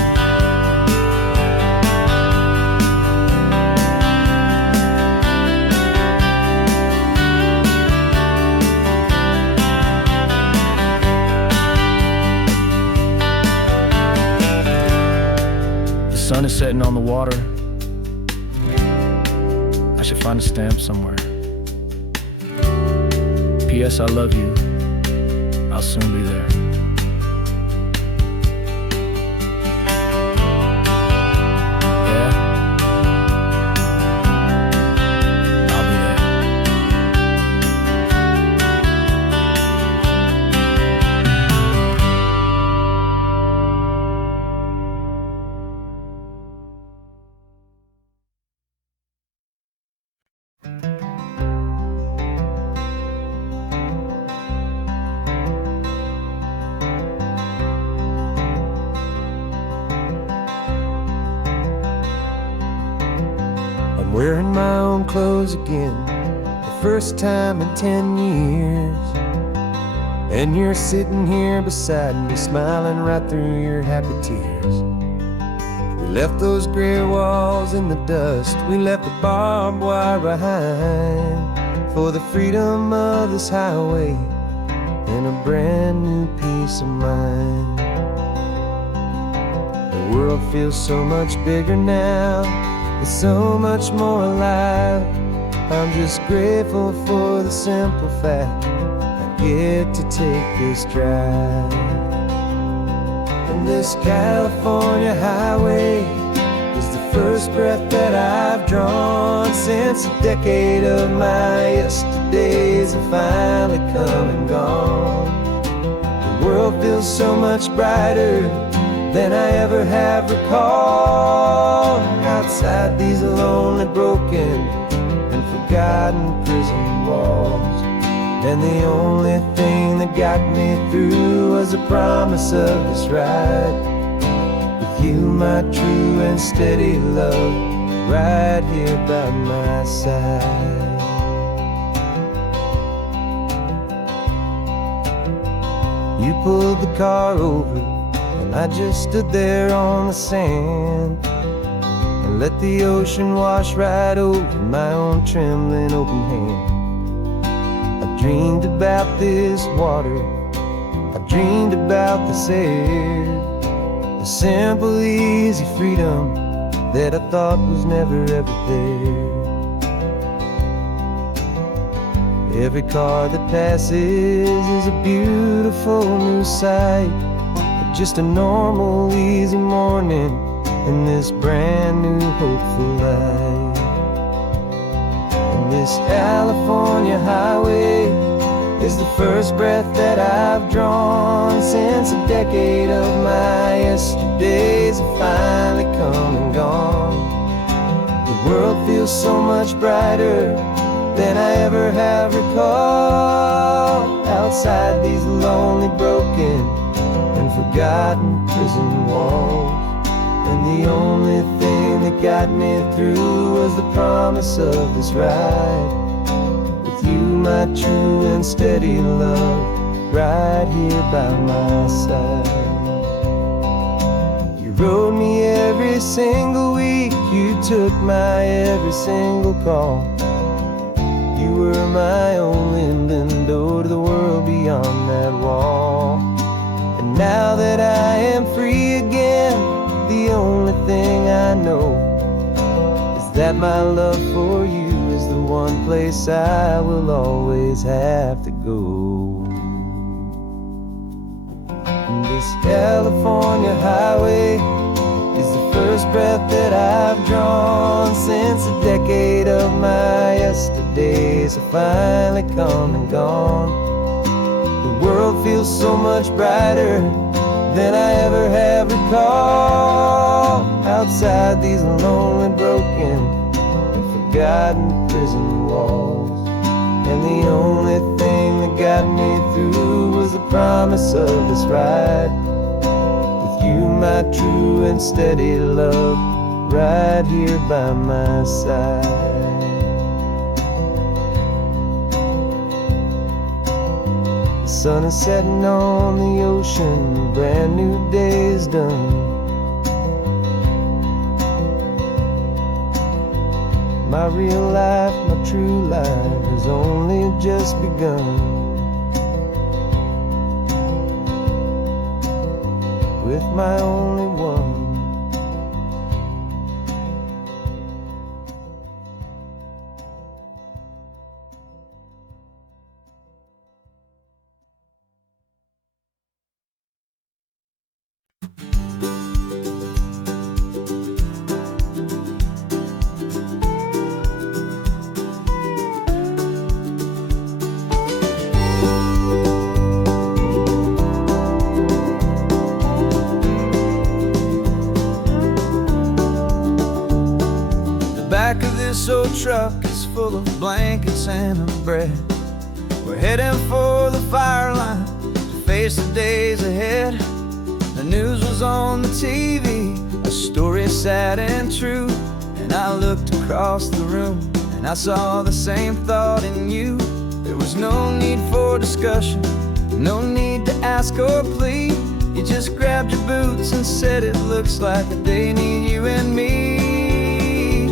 The sun is setting on the water. I should find a stamp somewhere. P.S. I love you. I'll soon be there. Yeah? I'll be there. I'm wearing my own clothes again, the first time in 10 years. And you're sitting here beside me, smiling right through your happy tears. We left those gray walls in the dust. We left the barbed wire behind for the freedom of this highway and a brand new peace of mind. The world feels so much bigger now, it's so much more alive. I'm just grateful for the simple fact I get to take this drive. And this California highway is the first breath that I've drawn since a decade of my yesterdays have finally come and gone. The world feels so much brighter than I ever have recalled. Outside these lonely, broken, and forgotten prison walls, and the only thing that got me through was the promise of this ride with you, my true and steady love, right here by my side. You pulled the car over and I just stood there on the sand and let the ocean wash right over my own trembling open hand. I dreamed about this water, I dreamed about this air, the simple, easy freedom that I thought was never ever there. Every car that passes is a beautiful new sight, but just a normal, easy morning in this brand new, hopeful life. And this California highway is the first breath that I've drawn since a decade of my yesterdays have finally come and gone. The world feels so much brighter than I ever have recalled. Outside these lonely, broken, and forgotten prison walls, and the only thing that got me through was the promise of this ride with you, my true and steady love, right here by my side. You rode me every single week, you took my every single call. You were my only window to the world beyond that wall. And now that I am free again, the only thing I know is that my love for you is the one place I will always have to go. And this California highway is the first breath that I've drawn since a decade of my yesterdays have finally come and gone. The world feels so much brighter than I ever have recalled. Outside these lonely, broken, and forgotten prison walls, and the only thing that got me through was the promise of this ride with you, my true and steady love, right here by my side. The sun is setting on the ocean, a brand new day is done. My real life, my true life has only just begun. With my only one. Back of this old truck is full of blankets and a bread. We're heading for the fire line to face the days ahead. The news was on the TV, a story sad and true, and I looked across the room and I saw the same thought in you. There was no need for discussion, no need to ask or plead. You just grabbed your boots and said it looks like a day need you and me.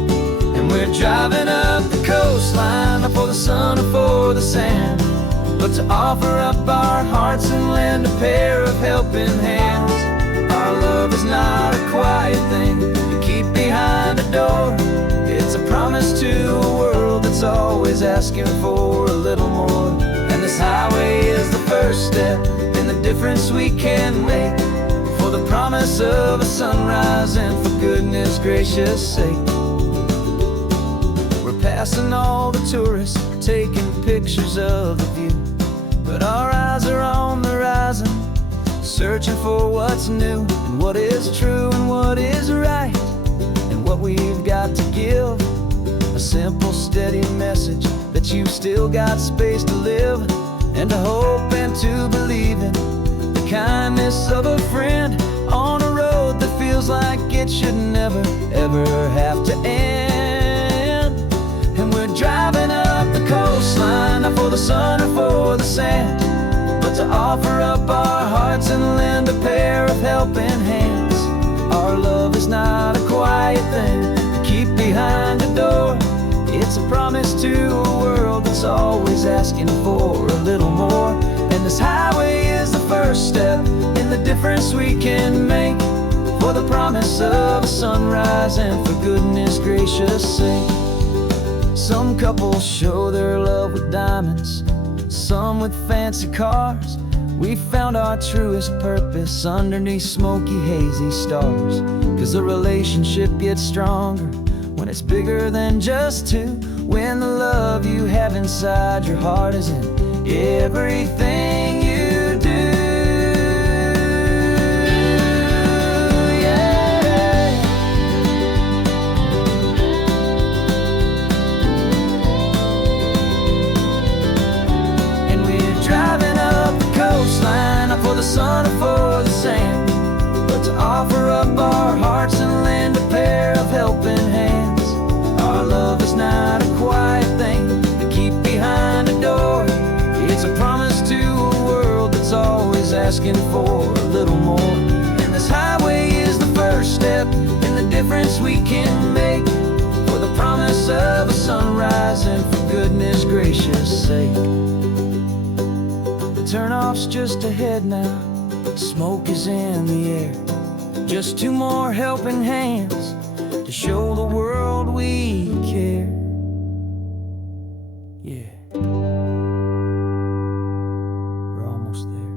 And we're driving up the coastline, not for the sun or for the sand, but to offer up our hearts and lend a pair of helping hands. Our love is not a quiet thing you keep behind a door. It's a promise to a world that's always asking for a little more. And this highway is the first step in the difference we can make, for the promise of a sunrise and for goodness gracious sake. We're passing all the tourists, taking pictures of the view, but our eyes are on the horizon, searching for what's new, and what is true and what is right, and what we've got to give. A simple, steady message that you've still got space to live, and to hope and to believe in the kindness of a friend on a road that feels like it should never, ever have to end. And we're driving up the coastline, not for the sun or for the sand, but to offer up our hearts and lend a pair of helping hands. Our love is not a quiet thing to keep behind a door. It's a promise to a world that's always asking for a little more. And this highway is the first step in the difference we can make, for the promise of a sunrise and for goodness gracious sake. Some couples show their love with diamonds, some with fancy cars. We found our truest purpose underneath smoky, hazy stars. 'Cause a relationship gets stronger when it's bigger than just two, when the love you have inside your heart is in everything you do. Yeah. And we're driving up the coastline, not for the sun or for the sand, but to offer up our hearts and lend a pair of helping hands. Our love is not a quiet thing to keep behind a door. It's a promise to a world that's always asking for a little more. And this highway is the first step in the difference we can make, for the promise of a sunrise and for goodness gracious sake. The turnoff's just ahead now, smoke is in the air. Just two more helping hands to show the world we care. Yeah. We're almost there.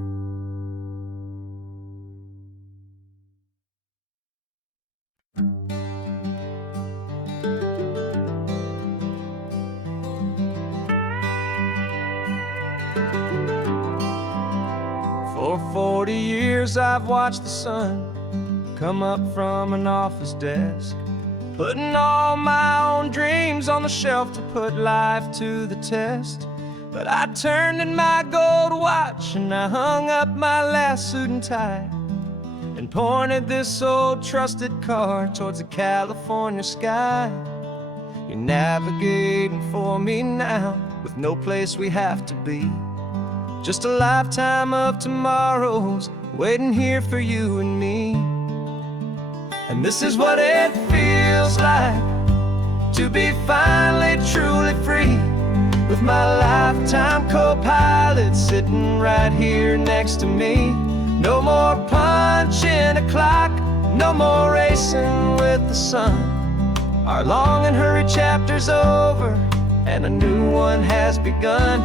For 40 years I've watched the sun come up from an office desk, putting all my own dreams on the shelf to put life to the test. But I turned in my gold watch and I hung up my last suit and tie, and pointed this old trusted car towards the California sky. You're navigating for me now with no place we have to be, just a lifetime of tomorrows waiting here for you and me. And this is what it feels like to be finally truly free, with my lifetime co-pilot sitting right here next to me. No more punching a clock, no more racing with the sun. Our long and hurried chapter's over and a new one has begun.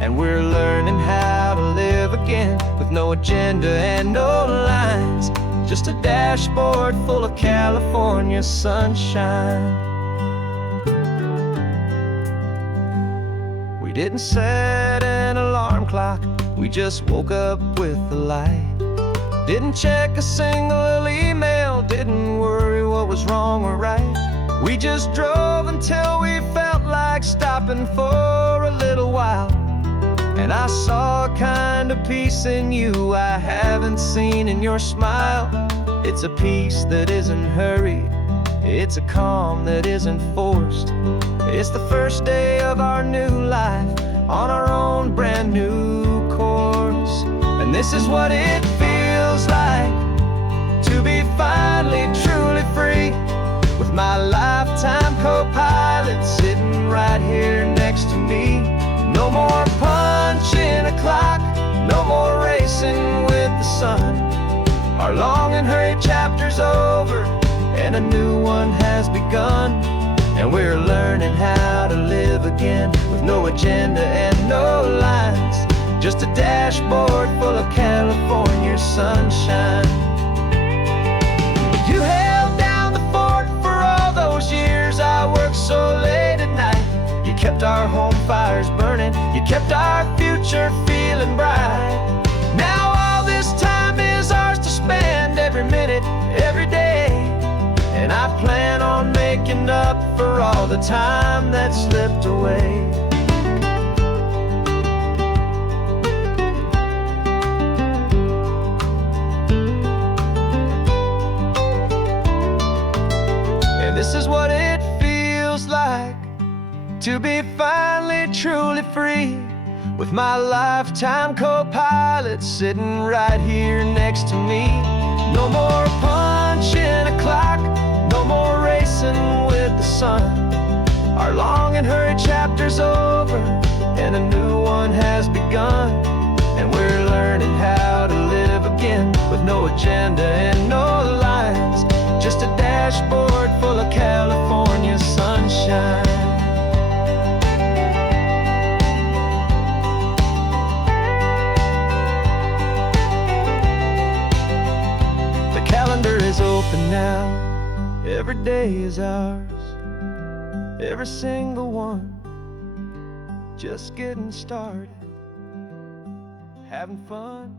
And we're learning how to live again with no agenda and no lines, just a dashboard full of California sunshine. We didn't set an alarm clock, we just woke up with the light. Didn't check a single email, didn't worry what was wrong or right. We just drove until we felt like stopping for a little while. And I saw a kind of peace in you I haven't seen in your smile. It's a peace that isn't hurried, it's a calm that isn't forced. It's the first day of our new life on our own brand new course. And this is what it feels like to be finally truly free, with my lifetime co-pilot sitting right here next to me. No more punching a clock, no more racing with the sun. Our long and hurried chapter's over, and a new one has begun. And we're learning how to live again, with no agenda and no lines, just a dashboard full of California sunshine. You held down the fort for all those years I worked so late at night. You kept our home fires burning, you kept our future feeling bright. Now all this time is ours to spend, every minute, every day. And I plan on making up for all the time that slipped away. And this is what it feels like to be finally truly free, with my lifetime co-pilot sitting right here next to me. No more punching a clock, no more racing with the sun. Our long and hurried chapter's over, and a new one has begun. And we're learning how to live again, with no agenda and no lines, just a dashboard full of California sunshine. The calendar is open now, every day is ours, every single one, just getting started, having fun.